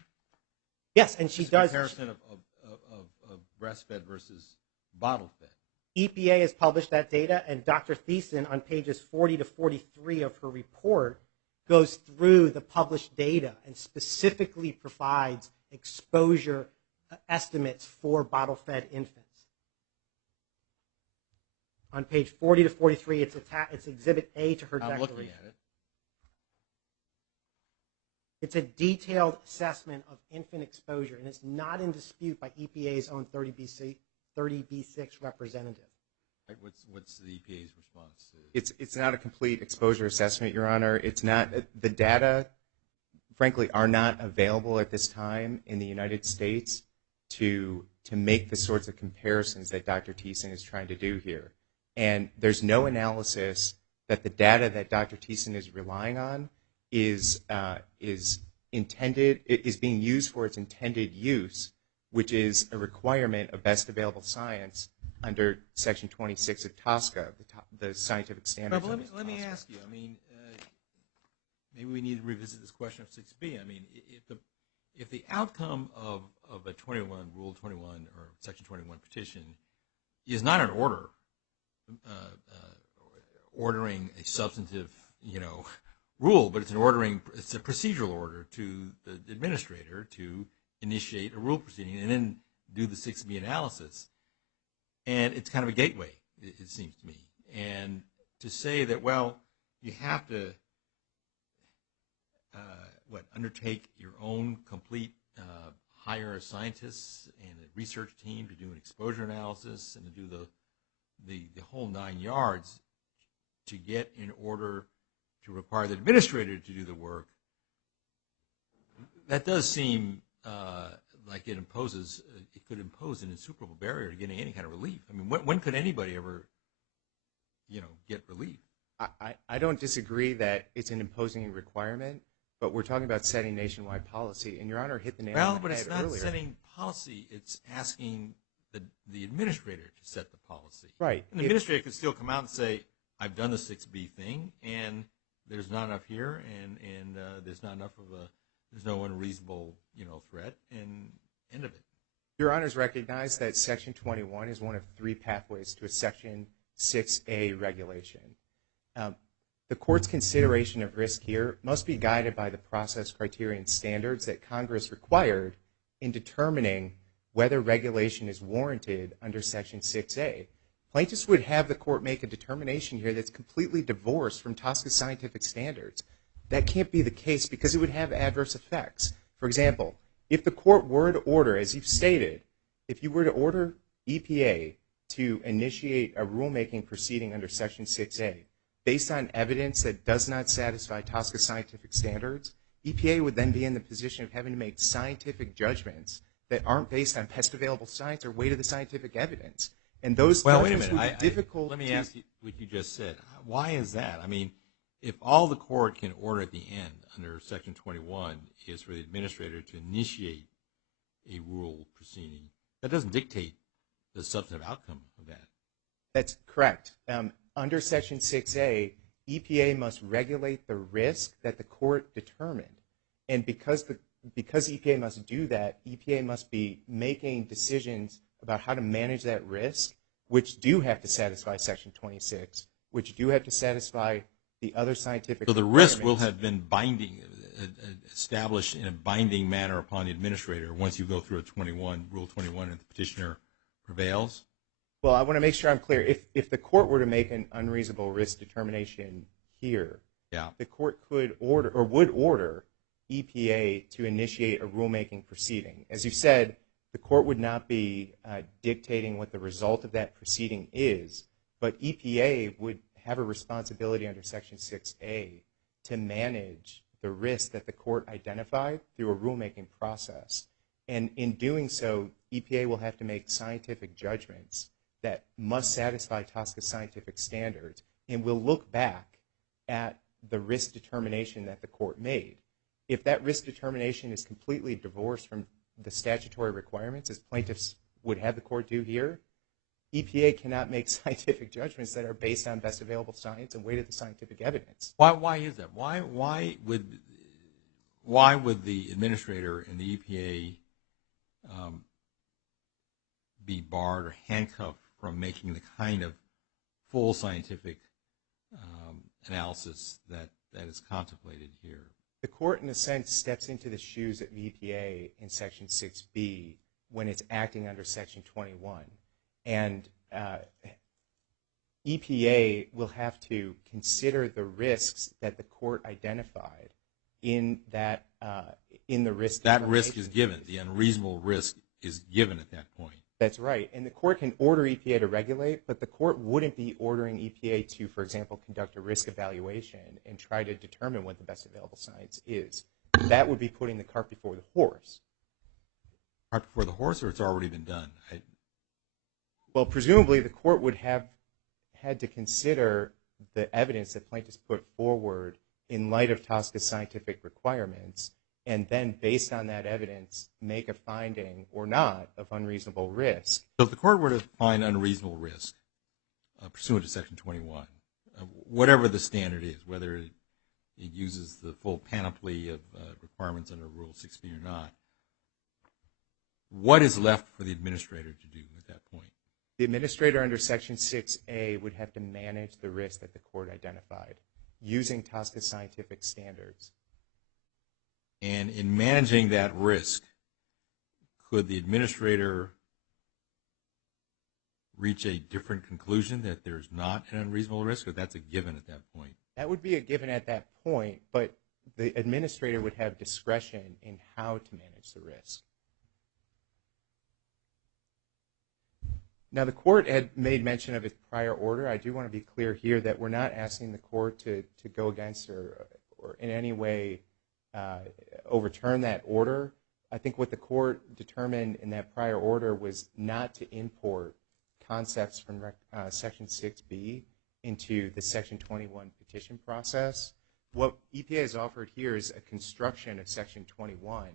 Yes, and she does. Comparison of breastfed versus bottle-fed. EPA has published that data, and Dr. Thiessen on pages 40 to 43 of her report goes through the published data and specifically provides exposure estimates for bottle-fed infants. On page 40 to 43, it's Exhibit A to her declaration. I'm looking at it. It's a detailed assessment of infant exposure, and it's not in dispute by EPA's own 30B6 representative. What's the EPA's response? It's not a complete exposure assessment, Your Honor. It's not. The data, frankly, are not available at this time in the United States to make the sorts of comparisons that Dr. Thiessen is trying to do here. And there's no analysis that the data that Dr. Thiessen is relying on is is being used for its intended use, which is a requirement of best available science under Section 26 of TSCA, the scientific standards. Well, let me ask you. I mean, maybe we need to revisit this question of 6B. I mean, if the outcome of a 21 Rule 21 or Section 21 petition is not an order ordering a substantive, rule, but it's a procedural order to the administrator to initiate a rule proceeding and then do the 6B analysis. And it's kind of a gateway, it seems to me. And to say that, well, you have to undertake your own complete hire scientists and a research team to do an exposure analysis and to do the whole 9 yards to get in order to require the administrator to do the work, that does seem like it could impose an insuperable barrier to getting any kind of relief. I mean, when could anybody ever, get relief? I don't disagree that it's an imposing requirement, but we're talking about setting nationwide policy, and Your Honor hit the nail on the head earlier. Well, but it's not setting policy. It's asking the administrator to set the policy. Right. And the administrator could still come out and say, I've done the 6B thing, and there's not enough here, and there's not enough there's no unreasonable, threat, and end of it. Your Honors recognize that Section 21 is one of 3 pathways to a Section 6A regulation. The Court's consideration of risk here must be guided by the process, criteria, and standards that Congress required in determining whether regulation is warranted under Section 6A. Plaintiffs would have the Court make a determination here that's completely divorced from TSCA's scientific standards. That can't be the case because it would have adverse effects. For example, if the Court were to order, as you've stated, if you were to order EPA to initiate a rulemaking proceeding under Section 6A based on evidence that does not satisfy TSCA's scientific standards, EPA would then be in the position of having to make scientific judgments that aren't based on best available science or weight of the scientific evidence. And those judgments would be difficult. Let me ask you what you just said. Why is that? I mean, if all the Court can order at the end under Section 21 is for the administrator to initiate a rule proceeding, that doesn't dictate the substantive outcome of that. That's correct. Under Section 6A, EPA must regulate the risk that the Court determined. And because EPA must do that, EPA must be making decisions about how to manage that risk, which do have to satisfy Section 26, which do have to satisfy the other scientific So the risk will have been established in a binding manner upon the administrator once you go through Rule 21 and the petitioner prevails? Well, I want to make sure I'm clear. If the Court were to make an unreasonable risk determination here, the Court could order or would order EPA to initiate a rulemaking proceeding. As you said, the Court would not be dictating what the result of that proceeding is, but EPA would have a responsibility under Section 6A to manage the risk that the Court identified through a rulemaking process. And in doing so, EPA will have to make scientific judgments that must satisfy TSCA's scientific standards, and will look back at the risk determination that the Court made. If that risk determination is completely divorced from the statutory requirements, as plaintiffs would have the Court do here, EPA cannot make scientific judgments that are based on best available science and weight of the scientific evidence. Why is that? Why would the administrator and the EPA be barred or handcuffed from making the kind of full scientific analysis that is contemplated here? The Court, in a sense, steps into the shoes of EPA in Section 6B when it's acting under Section 21. And EPA will have to consider the risks that the Court identified in the risk. That risk is given. The unreasonable risk is given at that point. That's right. And the Court can order EPA to regulate, but the Court wouldn't be ordering EPA to, for example, conduct a risk evaluation and try to determine what the best available science is. That would be putting the cart before the horse. Cart before the horse, or it's already been done? Well, presumably the Court would have had to consider the evidence that plaintiffs put forward in light of TSCA's scientific requirements and then based on that evidence make a finding or not of unreasonable risk. So if the court were to find unreasonable risk pursuant to Section 21, whatever the standard is, whether it uses the full panoply of requirements under Rule 6b or not, what is left for the administrator to do at that point? The administrator under Section 6A would have to manage the risk that the court identified using TSCA scientific standards. And in managing that risk, could the administrator reach a different conclusion that there's not an unreasonable risk, or that's a given at that point? That would be a given at that point, but the administrator would have discretion in how to manage the risk. Now, the court had made mention of its prior order. I do want to be clear here that we're not asking the court to go against or in any way overturn that order. I think what the court determined in that prior order was not to import concepts from Section 6b into the Section 21 petition process. What EPA has offered here is a construction of Section 21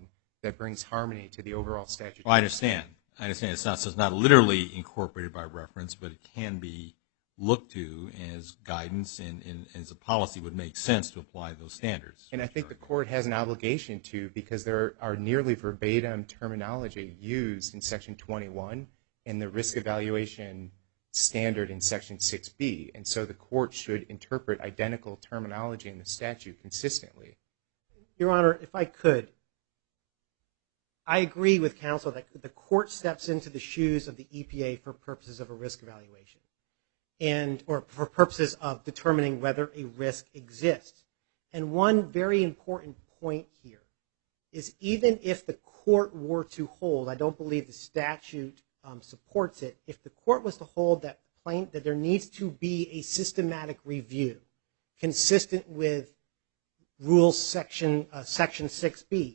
that brings harmony to the overall statute. Well, I understand. It's not literally incorporated by reference, but it can be looked to as guidance and as a policy would make sense to apply those standards. And I think the court has an obligation to, because there are nearly verbatim terminology used in Section 21 and the risk evaluation standard in Section 6b. And so the court should interpret identical terminology in the statute consistently. Your Honor, if I could, I agree with counsel that the court steps into the shoes of the EPA for purposes of a risk evaluation or for purposes of determining whether a risk exists. And one very important point here is even if the court were to hold, I don't believe the statute supports it, if the court was to hold that there needs to be a systematic review consistent with Rules Section 6b,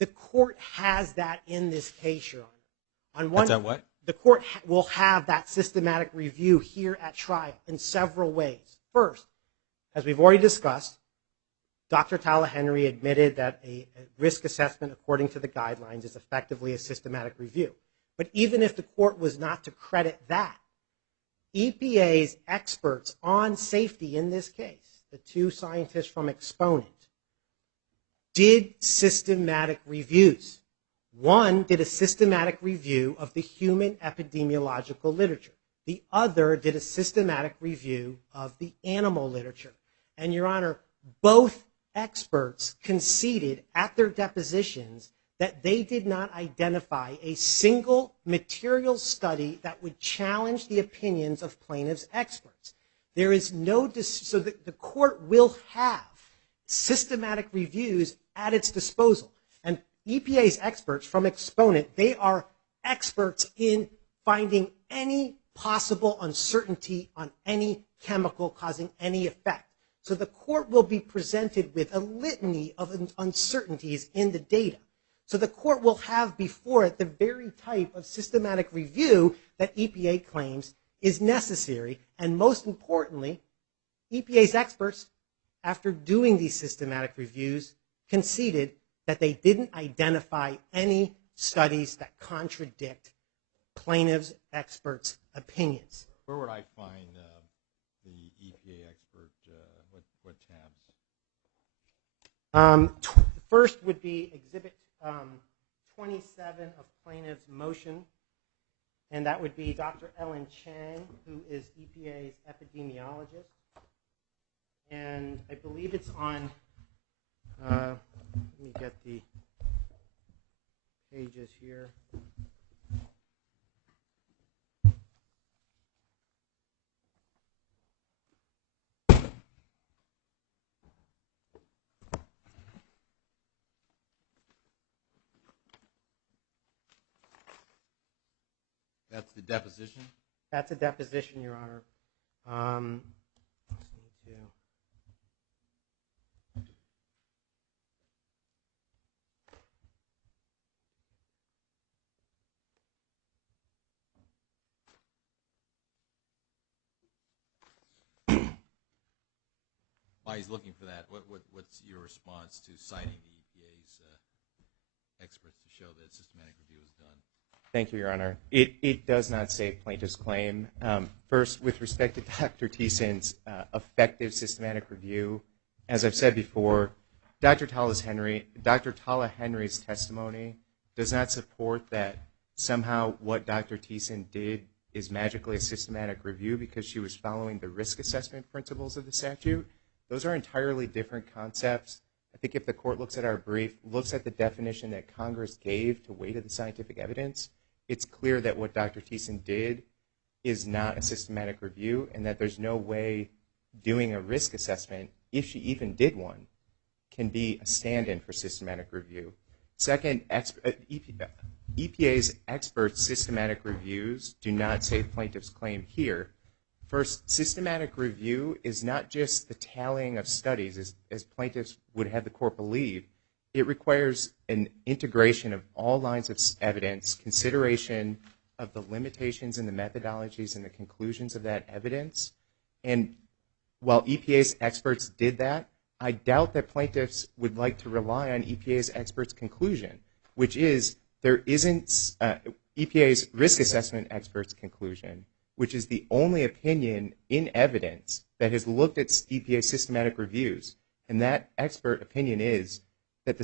the court has that in this case, Your Honor. That's that what? The court will have that systematic review here at trial in several ways. First, as we've already discussed, Dr. Tyler-Henry admitted that a risk assessment according to the guidelines is effectively a systematic review. But even if the court was not to credit that, EPA's experts on safety in this case, the two scientists from Exponent, did systematic reviews. One did a systematic review of the human epidemiological literature. The other did a systematic review of the animal literature. And, Your Honor, both experts conceded at their depositions that they did not identify a single material study that would challenge the opinions of plaintiffs' experts. There is no, so the court will have systematic reviews at its disposal. And EPA's experts from Exponent, they are experts in finding any possible uncertainty on any chemical causing any effect. So the court will be presented with a litany of uncertainties in the data. So the court will have before it the very type of systematic review that EPA claims is necessary. And most importantly, EPA's experts, after doing these systematic reviews, conceded that they didn't identify any studies that contradict plaintiffs' experts' opinions. Where would I find the EPA expert, what tabs? First would be Exhibit 27 of plaintiff's motion, and that would be Dr. Ellen Chen, who is EPA's epidemiologist. And I believe it's on, let me get the pages here. That's the deposition? That's a deposition, Your Honor. While he's looking for that, what's your response to citing the EPA EPA's experts to show that systematic review was done. Thank you, Your Honor. It does not say plaintiff's claim. First, with respect to Dr. Thiessen's effective systematic review, as I've said before, Dr. Tala Henry's testimony does not support that somehow what Dr. Thiessen did is magically a systematic review because she was following the risk assessment principles of the statute. Those are entirely different concepts. I think if the court looks at our brief, looks at the definition that Congress gave to weight of the scientific evidence, it's clear that what Dr. Thiessen did is not a systematic review and that there's no way doing a risk assessment, if she even did one, can be a stand-in for systematic review. Second, EPA's expert systematic reviews do not save plaintiff's claim here. First, systematic review is not just the tallying of studies, as plaintiffs would have the court believe. It requires an integration of all lines of evidence, consideration of the limitations and the methodologies and the conclusions of that evidence. And while EPA's experts did that, I doubt that plaintiffs would like to rely on EPA's experts' conclusion, which is there isn't EPA's risk assessment experts' conclusion, which is the only opinion in evidence that has looked at EPA's systematic reviews. And that expert opinion is that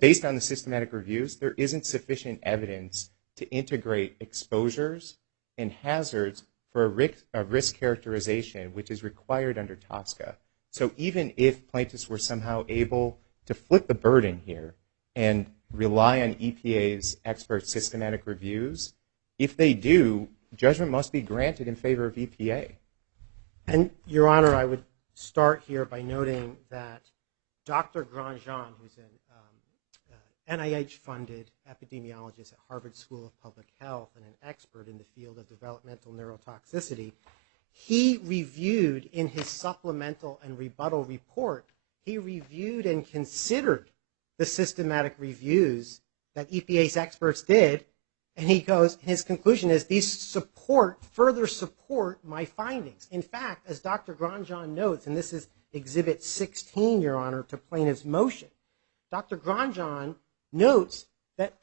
based on the systematic reviews, there isn't sufficient evidence to integrate exposures and hazards for a risk characterization, which is required under TSCA. So even if plaintiffs were somehow able to flip the burden here and rely on EPA's expert systematic reviews, if they do, judgment must be granted in favor of EPA. And, Your Honor, I would start here by noting that Dr. Grandjean, who's an NIH-funded epidemiologist at Harvard School of Public Health and an expert in the field of developmental neurotoxicity, he reviewed in his supplemental and rebuttal report, he reviewed and considered the systematic reviews that EPA's experts did, and he goes, his conclusion is these further support my findings. In fact, as Dr. Grandjean notes, and this is Exhibit 16, Your Honor, to plaintiff's motion, Dr. Grandjean notes that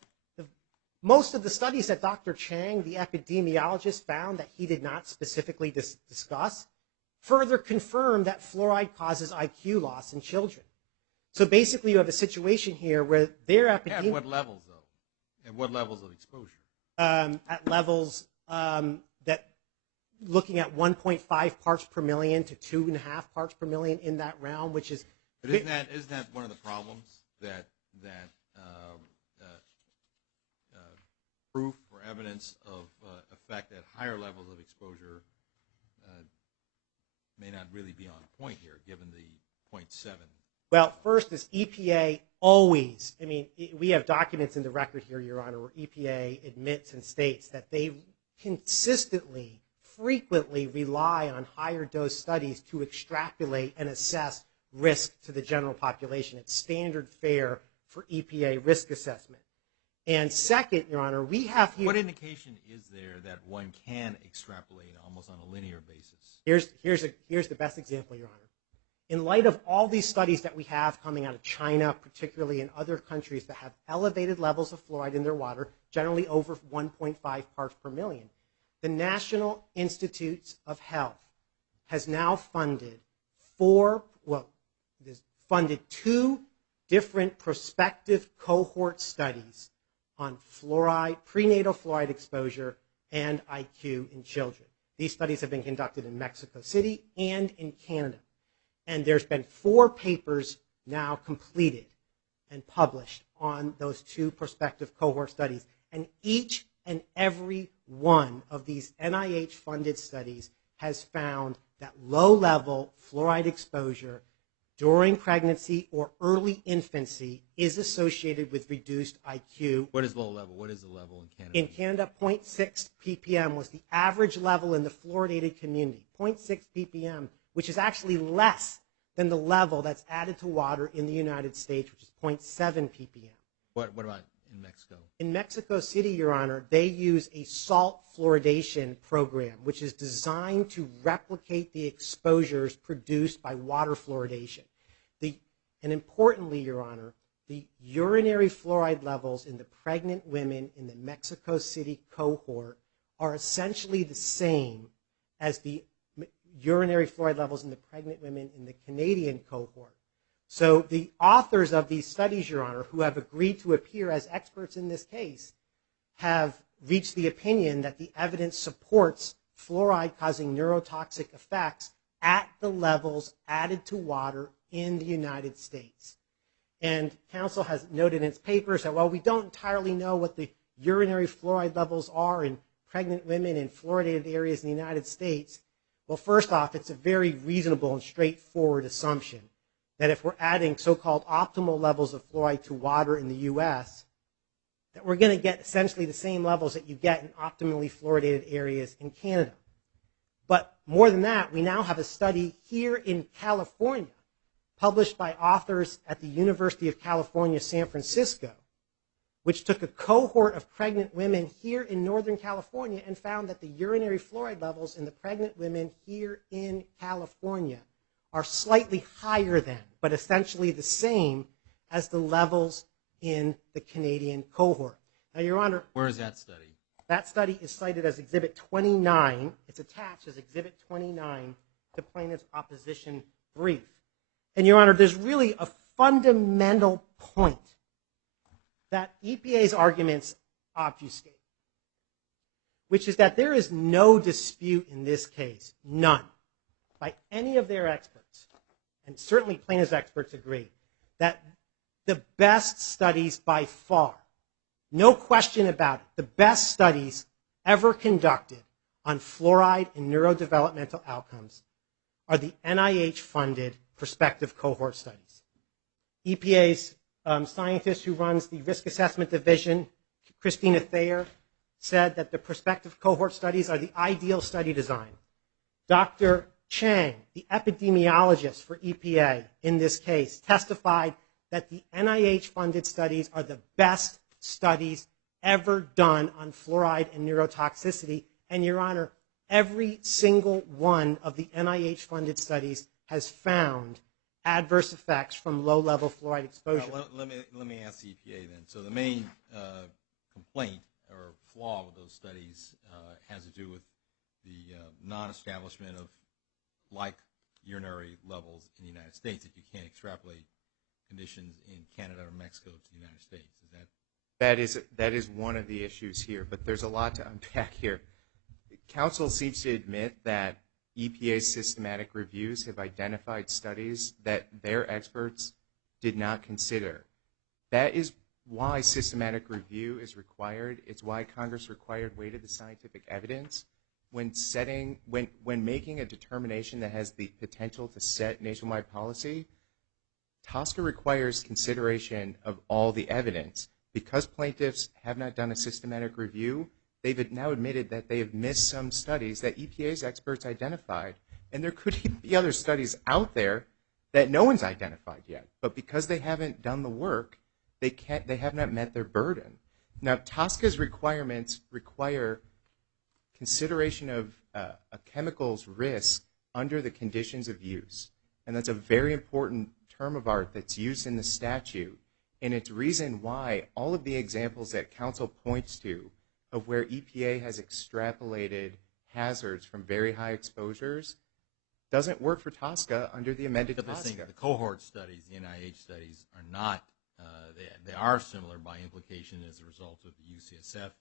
most of the studies that Dr. Chang, the epidemiologist, found that he did not specifically discuss further confirm that fluoride causes IQ loss in children. So basically you have a situation here where their epidemiologists... At what levels, though? At what levels of exposure? At levels that looking at 1.5 parts per million to 2.5 parts per million in that realm, which is... But isn't that one of the problems that proof or evidence of effect at higher levels of exposure may not really be on point here, given the 0.7? Well, first is EPA always, I mean, we have documents in the record here, Your Honor, where EPA admits and states that they consistently, frequently rely on higher dose studies to extrapolate and assess risk to the general population. It's standard fare for EPA risk assessment. And second, Your Honor, we have here... What indication is there that one can extrapolate almost on a linear basis? Here's the best example, Your Honor. In light of all these studies that we have coming out of China, particularly in other countries that have elevated levels of fluoride in their water, generally over 1.5 parts per million, the National Institutes of Health has now funded two different prospective cohort studies on fluoride, prenatal fluoride exposure and IQ in children. These studies have been conducted in Mexico City and in Canada. And there's been 4 papers now completed and published on those two prospective cohort studies. And each and every one of these NIH-funded studies has found that low-level fluoride exposure during pregnancy or early infancy is associated with reduced IQ. What is low level? What is the level in Canada? In Canada, 0.6 ppm was the average level in the fluoridated community, 0.6 ppm, which is actually less than the level that's added to water in the United States, which is 0.7 ppm. What about in Mexico? In Mexico City, Your Honor, they use a salt fluoridation program, which is designed to replicate the exposures produced by water fluoridation. And importantly, Your Honor, the urinary fluoride levels in the pregnant women in the Mexico City cohort are essentially the same as the urinary fluoride levels in the pregnant women in the Canadian cohort. So the authors of these studies, Your Honor, who have agreed to appear as experts in this case, have reached the opinion that the evidence supports fluoride causing neurotoxic effects at the levels added to water in the United States. And counsel has noted in its papers that while we don't entirely know what the urinary fluoride levels are in pregnant women in fluoridated areas in the United States, well, first off, it's a very reasonable and straightforward assumption that if we're adding so-called optimal levels of fluoride to water in the U.S., that we're going to get essentially the same levels that you get in optimally fluoridated areas in Canada. But more than that, we now have a study here in California published by authors at the University of California, San Francisco, which took a cohort of pregnant women here in Northern California and found that the urinary fluoride levels in the pregnant women here in California are slightly higher than, but essentially the same as the levels in the Canadian cohort. Now, Your Honor. Where is that study? That study is cited as Exhibit 29. It's attached as Exhibit 29 to plaintiff's opposition brief. And, Your Honor, there's really a fundamental point that EPA's arguments obfuscate, which is that there is no dispute in this case, none, by any of their experts, and certainly plaintiff's experts agree, that the best studies by far, no question about it, the best studies ever conducted on fluoride and neurodevelopmental outcomes are the NIH-funded prospective cohort studies. EPA's scientist who runs the risk assessment division, Christina Thayer, said that the prospective cohort studies are the ideal study design. Dr. Chen, the epidemiologist for EPA in this case, testified that the NIH-funded studies are the best studies ever done on fluoride and neurotoxicity. And, Your Honor, every single one of the NIH-funded studies has found adverse effects from low-level fluoride exposure. Let me ask the EPA then. So the main complaint or flaw with those studies has to do with the non-establishment of like urinary levels in the United States, that you can't extrapolate conditions in Canada or Mexico to the United States. Is that? That is one of the issues here, but there's a lot to unpack here. Council seems to admit that EPA's systematic reviews have identified studies that their experts did not consider. That is why systematic review is required. It's why Congress required weight of the scientific evidence when making a determination that has the potential to set nationwide policy. TSCA requires consideration of all the evidence. Because plaintiffs have not done a systematic review, they've now admitted that they have missed some studies that EPA's experts identified. And there could be other studies out there that no one's identified yet. But because they haven't done the work, they have not met their burden. Now, TSCA's requirements require consideration of a chemical's risk under the conditions of use. And that's a very important term of art that's used in the statute. And it's reason why all of the examples that council points to of where EPA has extrapolated hazards from very high exposures doesn't work for TSCA under the amended TSCA. The cohort studies, the NIH studies, are not, they are similar by implication as a result of the UCSF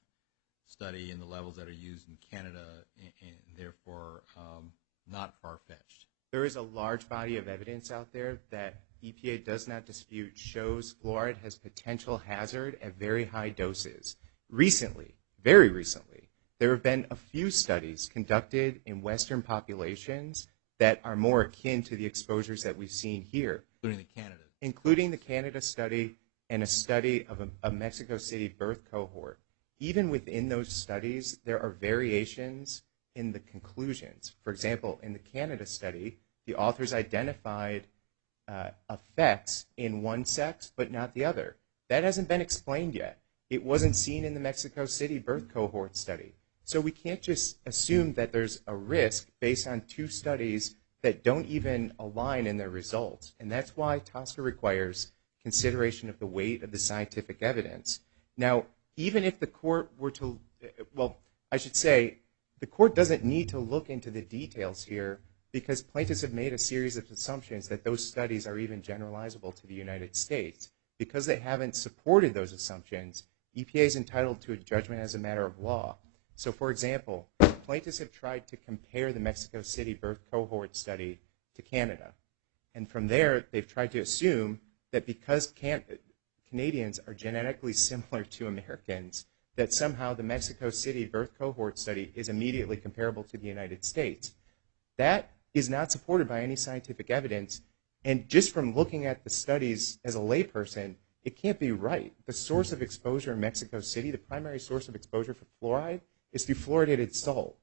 study and the levels that are used in Canada, and therefore not far-fetched. There is a large body of evidence out there that EPA does not dispute shows fluoride has potential hazard at very high doses. Recently, very recently, there have been a few studies conducted in Western populations that are more akin to the exposures that we've seen here. Including the Canada study and a study of a Mexico City birth cohort. Even within those studies, there are variations in the conclusions. For example, in the Canada study, the authors identified effects in one sex but not the other. That hasn't been explained yet. It wasn't seen in the Mexico City birth cohort study. So we can't just assume that there's a risk based on two studies that don't even align in their results. And that's why TSCA requires consideration of the weight of the scientific evidence. Now, even if the court were to, well, I should say, the court doesn't need to look into the details here because plaintiffs have made a series of assumptions that those studies are even generalizable to the United States. Because they haven't supported those assumptions, EPA is entitled to a judgment as a matter of law. So, for example, plaintiffs have tried to compare the Mexico City birth cohort study to Canada. And from there, they've tried to assume that because Canadians are genetically similar to Americans, that somehow the Mexico City birth cohort study is immediately comparable to the United States. That is not supported by any scientific evidence. And just from looking at the studies as a layperson, it can't be right. The source of exposure in Mexico City, the primary source of exposure for fluoride, is through fluoridated salt.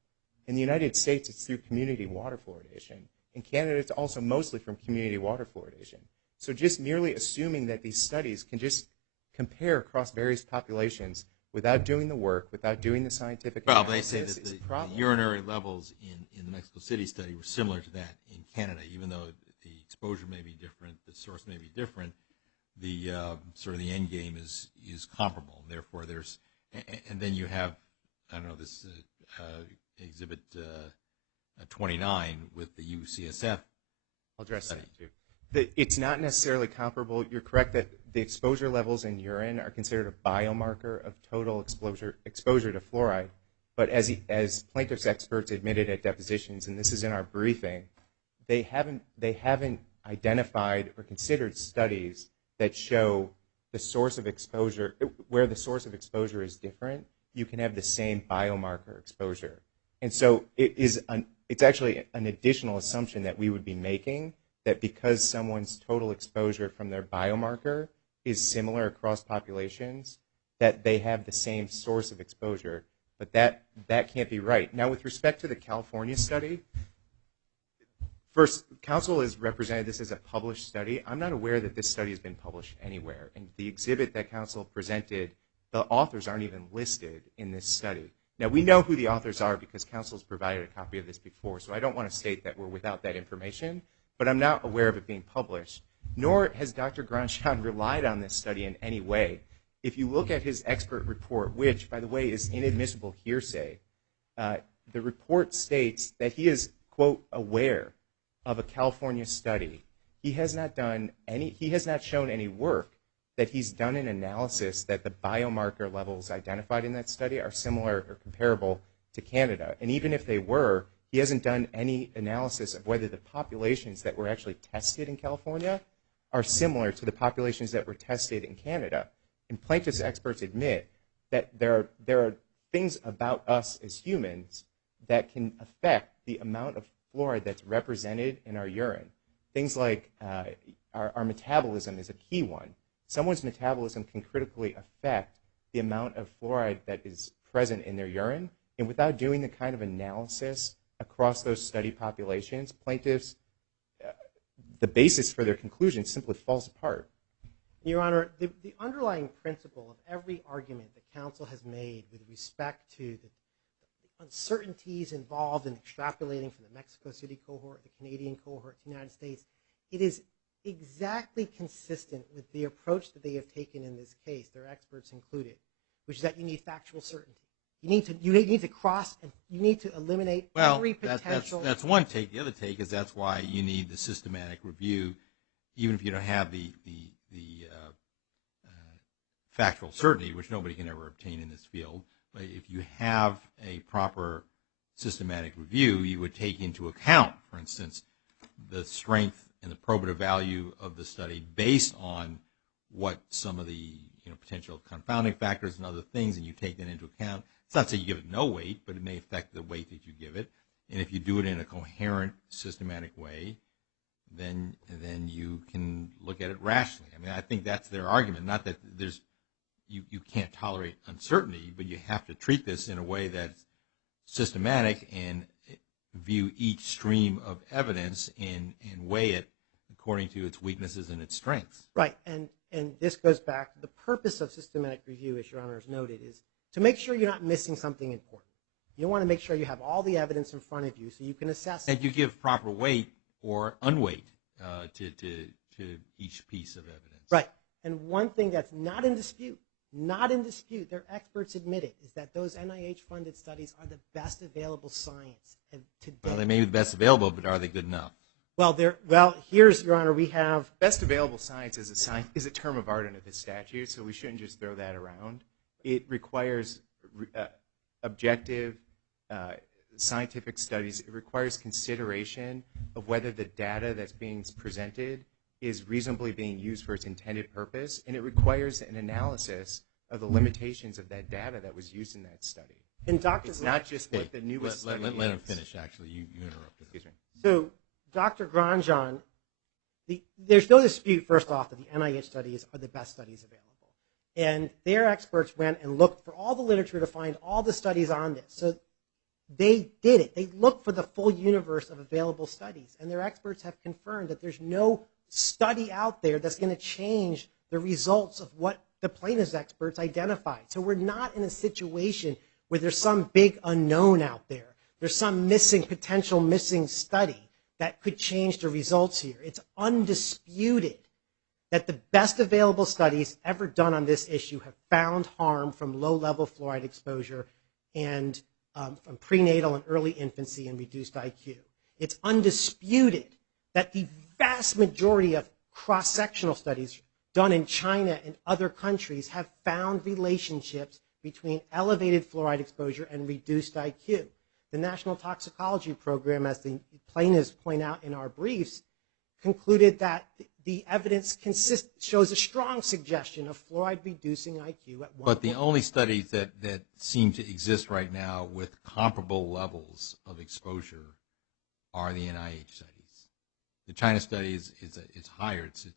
In the United States, it's through community water fluoridation. In Canada, it's also mostly from community water fluoridation. So just merely assuming that these studies can just compare across various populations without doing the work, without doing the scientific analysis, they say that the urinary levels in the Mexico City study were similar to that in Canada, even though the exposure may be different, the source may be different, the sort of the end game is comparable. Therefore, and then you have, I don't know, this Exhibit 29 with the UCSF. I'll address that too. It's not necessarily comparable. You're correct that the exposure levels in urine are considered a biomarker of total exposure to fluoride. But as plaintiffs' experts admitted at depositions, and this is in our briefing, they haven't identified or considered studies that show the source of exposure, where the source of exposure is different, you can have the same biomarker exposure. And so it's actually an additional assumption that we would be making, that because someone's total exposure from their biomarker is similar across populations, that they have the same source of exposure. But that can't be right. Now, with respect to the California study, first, counsel has represented this as a published study. I'm not aware that this study has been published anywhere. And the exhibit that counsel presented, the authors aren't even listed in this study. Now, we know who the authors are because counsel has provided a copy of this before, so I don't want to state that we're without that information, but I'm not aware of it being published. Nor has Dr. Grandjean relied on this study in any way. If you look at his expert report, which, by the way, is inadmissible hearsay, the report states that he is, quote, aware of a California study. He has not shown any work that he's done an analysis that the biomarker levels identified in that study are similar or comparable to Canada. And even if they were, he hasn't done any analysis of whether the populations that were actually tested in California are similar to the populations that were tested in Canada. And plaintiffs' experts admit that there are things about us as humans that can affect the amount of fluoride that's represented in our urine. Things like our metabolism is a key one. Someone's metabolism can critically affect the amount of fluoride that is present in their urine. And without doing the kind of analysis across those study populations, plaintiffs, the basis for their conclusion simply falls apart. Your Honor, the underlying principle of every argument that counsel has made with respect to the uncertainties involved in extrapolating from the Mexico City cohort, the Canadian cohort to the United States, it is exactly consistent with the approach that they have taken in this case, their experts included, which is that you need factual certainty. You need to cross and you need to eliminate every potential. That's one take. The other take is that's why you need the systematic review, even if you don't have the factual certainty, which nobody can ever obtain in this field. But if you have a proper systematic review, you would take into account, for instance, the strength and the probative value of the study based on what some of the potential confounding factors and other things, and you take that into account. It's not to say you give it no weight, but it may affect the weight that you give it. And if you do it in a coherent, systematic way, then you can look at it rationally. I mean, I think that's their argument. Not that you can't tolerate uncertainty, but you have to treat this in a way that's systematic and view each stream of evidence and weigh it according to its weaknesses and its strengths. Right, and this goes back to the purpose of systematic review, as Your Honor has noted, is to make sure you're not missing something important. You want to make sure you have all the evidence in front of you so you can assess it. And you give proper weight or unweight to each piece of evidence. Right, And one thing that's not in dispute, their experts admit it, is that those NIH-funded studies are the best available science today. Well, they may be the best available, but are they good enough? Well, here's, Your Honor, we have... Best available science is a term of art under this statute, so we shouldn't just throw that around. It requires objective scientific studies. It requires consideration of whether the data that's being presented is reasonably being used for its intended purpose, and it requires an analysis of the limitations of that data that was used in that study. And Dr. It's not just what the newest study is. Let him finish, actually. You interrupted. Excuse me. So, Dr. Grandjean, there's no dispute, first off, that the NIH studies are the best studies available. And their experts went and looked for all the literature to find all the studies on this. So they did it. They looked for the full universe of available studies. And their experts have confirmed that there's no study out there that's going to change the results of what the plaintiff's experts identified. So we're not in a situation where there's some big unknown out there. There's some potential missing study that could change the results here. It's undisputed that the best available studies ever done on this issue have found harm from low-level fluoride exposure and from prenatal and early infancy and reduced IQ. It's undisputed that the vast majority of cross-sectional studies done in China and other countries have found relationships between elevated fluoride exposure and reduced IQ. The National Toxicology Program, as the plaintiffs point out in our briefs, concluded that the evidence shows a strong suggestion of fluoride reducing IQ at 1. But the only studies that seem to exist right now with comparable levels of exposure are the NIH studies. The China study is higher. It's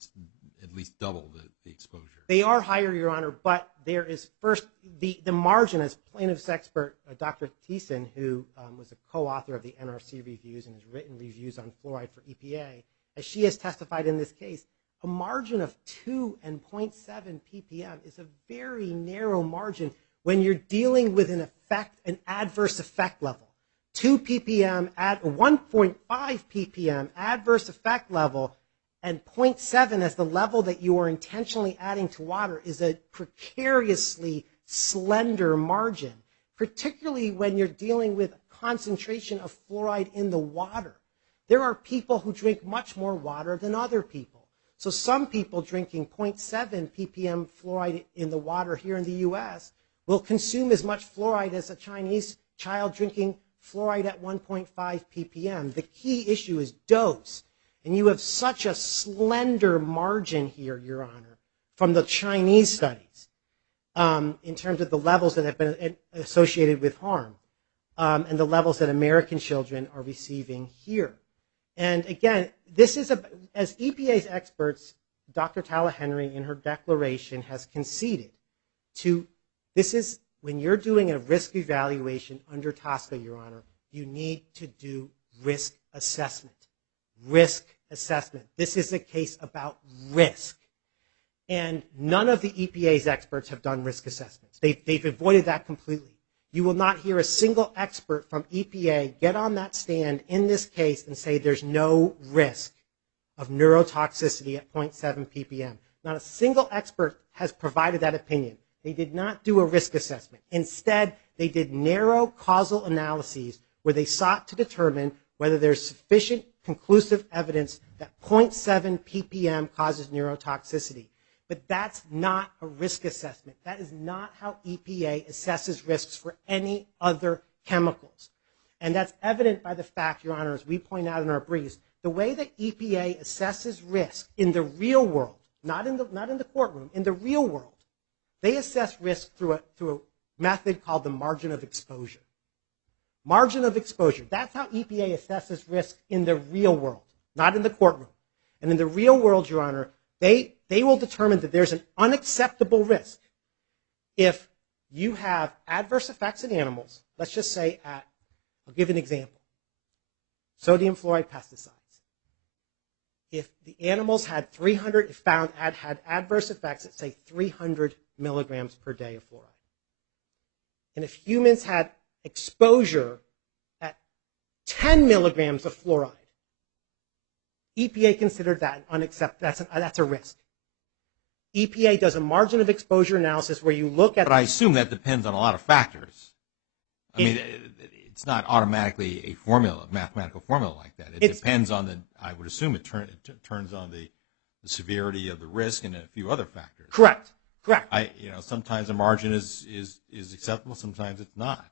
at least double the exposure. They are higher, Your Honor, but there is first the margin, as plaintiff's expert Dr. Attys, who was a co-author of the NRC reviews and has written reviews on fluoride for EPA, as she has testified in this case, a margin of 2 and 0.7 ppm is a very narrow margin when you're dealing with an adverse effect level. 2 ppm at 1.5 ppm adverse effect level and 0.7 as the level that you are intentionally adding to water is a precariously slender margin, particularly when you're dealing with a concentration of fluoride in the water. There are people who drink much more water than other people. So some people drinking 0.7 ppm fluoride in the water here in the U.S. will consume as much fluoride as a Chinese child drinking fluoride at 1.5 ppm. The key issue is dose. And you have such a slender margin here, Your Honor, from the Chinese studies in terms of the levels that have been associated with harm and the levels that American children are receiving here. And again, this is, as EPA's experts, Dr. Tala Henry in her declaration has conceded to, this is, when you're doing a risk evaluation under TSCA, Your Honor, you need to do risk assessment. Risk assessment. This is a case about risk. And none of the EPA's experts have done risk assessments. They've avoided that completely. You will not hear a single expert from EPA get on that stand in this case and say there's no risk of neurotoxicity at 0.7 ppm. Not a single expert has provided that opinion. They did not do a risk assessment. Instead, they did narrow causal analyses where they sought to determine whether there's sufficient conclusive evidence that 0.7 ppm causes neurotoxicity. But that's not a risk assessment. That is not how EPA assesses risks for any other chemicals. And that's evident by the fact, Your Honor, as we point out in our briefs, the way that EPA assesses risk in the real world, not in the courtroom, in the real world, they assess risk through a method called the margin of exposure. Margin of exposure. That's how EPA assesses risk in the real world, not in the courtroom. And in the real world, Your Honor, they will determine that there's an unacceptable risk if you have adverse effects in animals. Let's just say I'll give an example. Sodium fluoride pesticides. If the animals had had adverse effects at, say, 300 milligrams per day of fluoride, and if humans had exposure at 10 milligrams of fluoride, EPA considered that unacceptable. That's a risk. EPA does a margin of exposure analysis where you look at... But I assume that depends on a lot of factors. I mean, it's not automatically a formula, a mathematical formula like that. It depends on the, I would assume it turns on the severity of the risk and a few other factors. Correct. Sometimes a margin is acceptable, sometimes it's not.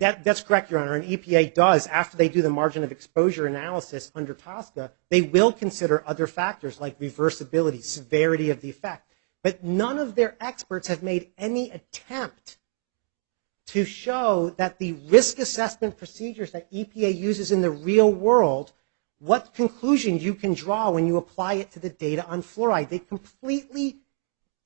That's correct, Your Honor. And EPA does, after they do the margin of exposure analysis under TSCA, they will consider other factors like reversibility, severity of the effect. But none of their experts have made any attempt to show that the risk assessment procedures that EPA uses in the real world, what conclusion you can draw when you apply it to the data on fluoride. They completely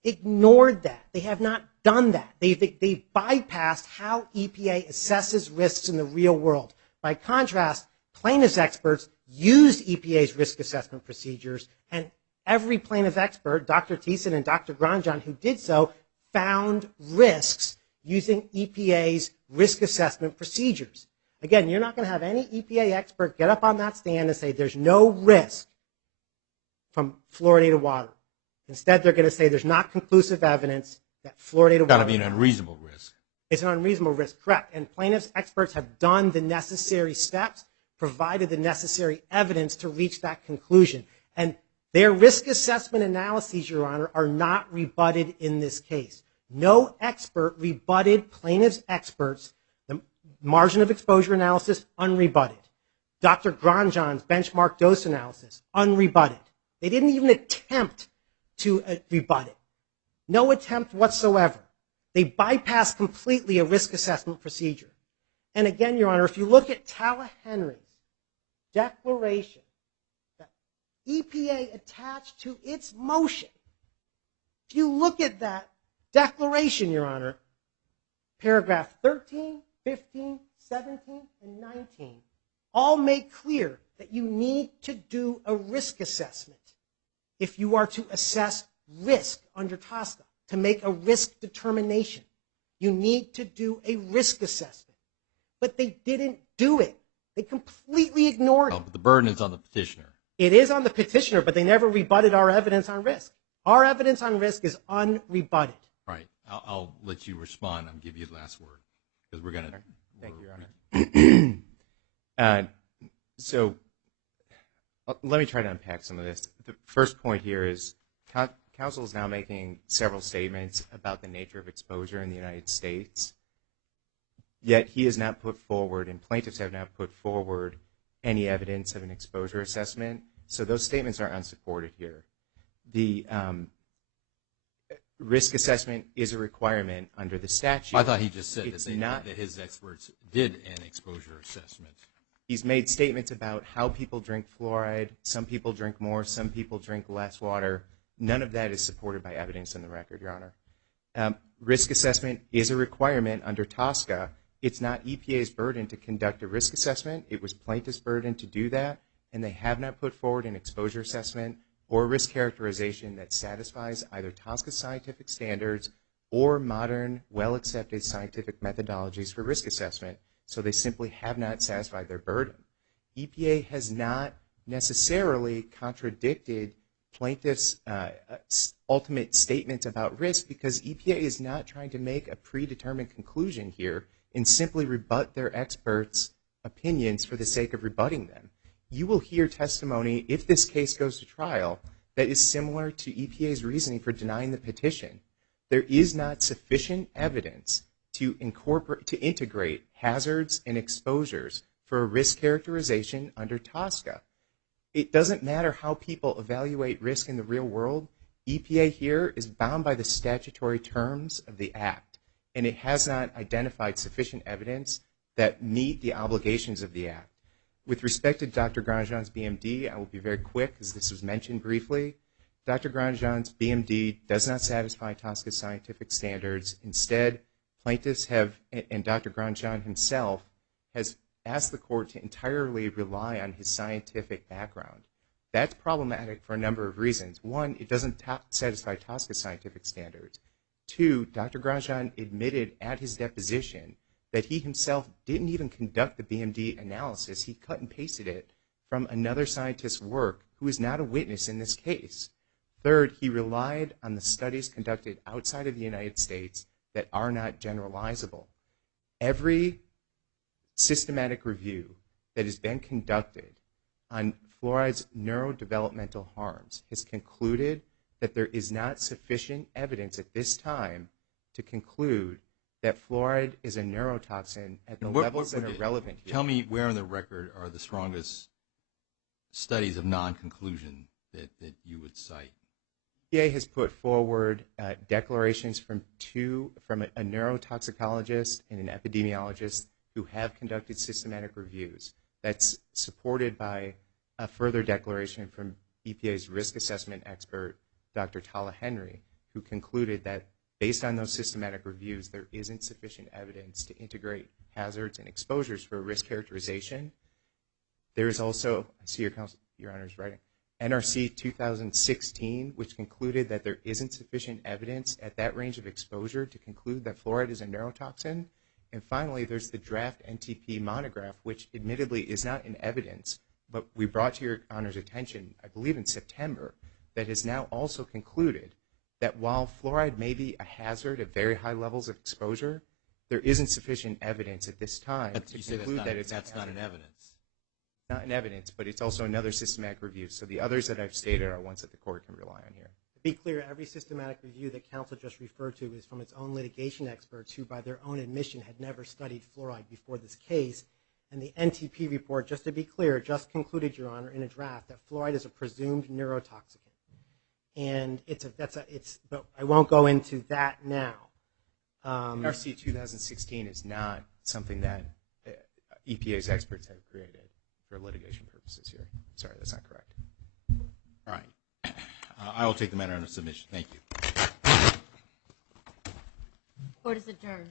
ignored that. They have not done that. They've bypassed how EPA assesses risks in the real world. By contrast, plaintiffs' experts used EPA's risk assessment procedures, and every plaintiff expert, Dr. Thiessen and Dr. Grandjean, who did so, found risks using EPA's risk assessment procedures. Again, you're not going to have any EPA expert get up on that stand and say there's no risk from fluoridated water. Instead, they're going to say there's not conclusive evidence that fluoridated water... It's got to be an unreasonable risk. It's an unreasonable risk, correct. And plaintiffs' experts have done the necessary steps, provided the necessary evidence to reach that conclusion. And their risk assessment analyses, Your Honor, are not rebutted in this case. No expert rebutted plaintiffs' experts. The margin of exposure analysis, unrebutted. Dr. Grandjean's benchmark dose analysis, unrebutted. They didn't even attempt to rebut it. No attempt whatsoever. They bypassed completely a risk assessment procedure. And again, Your Honor, if you look at Tala Henry's declaration that EPA attached to its motion, if you look at that declaration, Your Honor, paragraph 13, 15, 17, and 19 all make clear that you need to do a risk assessment if you are to assess risk under TSCA, to make a risk determination. You need to do a risk assessment. But they didn't do it. They completely ignored it. But the burden is on the petitioner. It is on the petitioner, but they never rebutted our evidence on risk. Our evidence on risk is unrebutted. Right. I'll let you respond. I'll give you the last word. Because we're going to... Thank you, Your Honor. So let me try to unpack some of this. The first point here is counsel is now making several statements about the nature of exposure in the United States, yet he has not put forward, and plaintiffs have not put forward, any evidence of an exposure assessment. So those statements are unsupported here. The risk assessment is a requirement under the statute. I thought he just said that his experts did an exposure assessment. He's made statements about how people drink fluoride. Some people drink more. Some people drink less water. None of that is supported by evidence in the record, Your Honor. Risk assessment is a requirement under TSCA. It's not EPA's burden to conduct a risk assessment. It was plaintiff's burden to do that, and they have not put forward an exposure assessment or risk characterization that satisfies either TSCA scientific standards or modern, well-accepted scientific methodologies for risk assessment. So they simply have not satisfied their burden. EPA has not necessarily contradicted plaintiffs' ultimate statements about risk because EPA is not trying to make a predetermined conclusion here and simply rebut their experts' opinions for the sake of rebutting them. You will hear testimony, if this case goes to trial, that is similar to EPA's reasoning for denying the petition. There is not sufficient evidence to integrate hazards and exposures for a risk characterization under TSCA. It doesn't matter how people evaluate risk in the real world. EPA here is bound by the statutory terms of the Act, and it has not identified sufficient evidence that meet the obligations of the Act. With respect to Dr. Grandjean's BMD, I will be very quick because this was mentioned briefly. Dr. Grandjean's BMD does not satisfy TSCA scientific standards. Instead, plaintiffs have, and Dr. Grandjean himself, has asked the court to entirely rely on his scientific background. That's problematic for a number of reasons. One, it doesn't satisfy TSCA scientific standards. Two, Dr. Grandjean admitted at his deposition that he himself didn't even conduct the BMD analysis. He cut and pasted it from another scientist's work who is not a witness in this case. Third, he relied on the studies conducted outside of the United States that are not generalizable. Every systematic review that has been conducted on fluoride's neurodevelopmental harms has concluded that there is not sufficient evidence at this time to conclude that fluoride is a neurotoxin at the levels that are relevant here. Tell me where on the record are the strongest studies of non-conclusion that you would cite? EPA has put forward declarations from a neurotoxicologist and an epidemiologist who have conducted systematic reviews. That's supported by a further declaration from EPA's risk assessment expert, Dr. Tala Henry, who concluded that based on those systematic reviews, there isn't sufficient evidence to integrate hazards and exposures for risk characterization. There is also, I see your Honor's writing, NRC 2016, which concluded that there isn't sufficient evidence at that range of exposure to conclude that fluoride is a neurotoxin. And finally, there's the draft NTP monograph, which admittedly is not in evidence, but we brought to your Honor's attention, I believe in September, that has now also concluded that while fluoride may be a hazard at very high levels of exposure, there isn't sufficient evidence at this time to conclude that it's that's not in evidence. Not in evidence, but it's also another systematic review. So the others that I've stated are ones that the court can rely on here. To be clear, every systematic review that counsel just referred to is from its own litigation experts who, by their own admission, had never studied fluoride before this case. And the NTP report, just to be clear, just concluded, Your Honor, in a draft that fluoride is a presumed neurotoxicant. And but I won't go into that now. NRC 2016 is not something that EPA's experts have created for litigation purposes here. Sorry, that's not correct. All right. I will take the matter under submission. Thank you. Court is adjourned.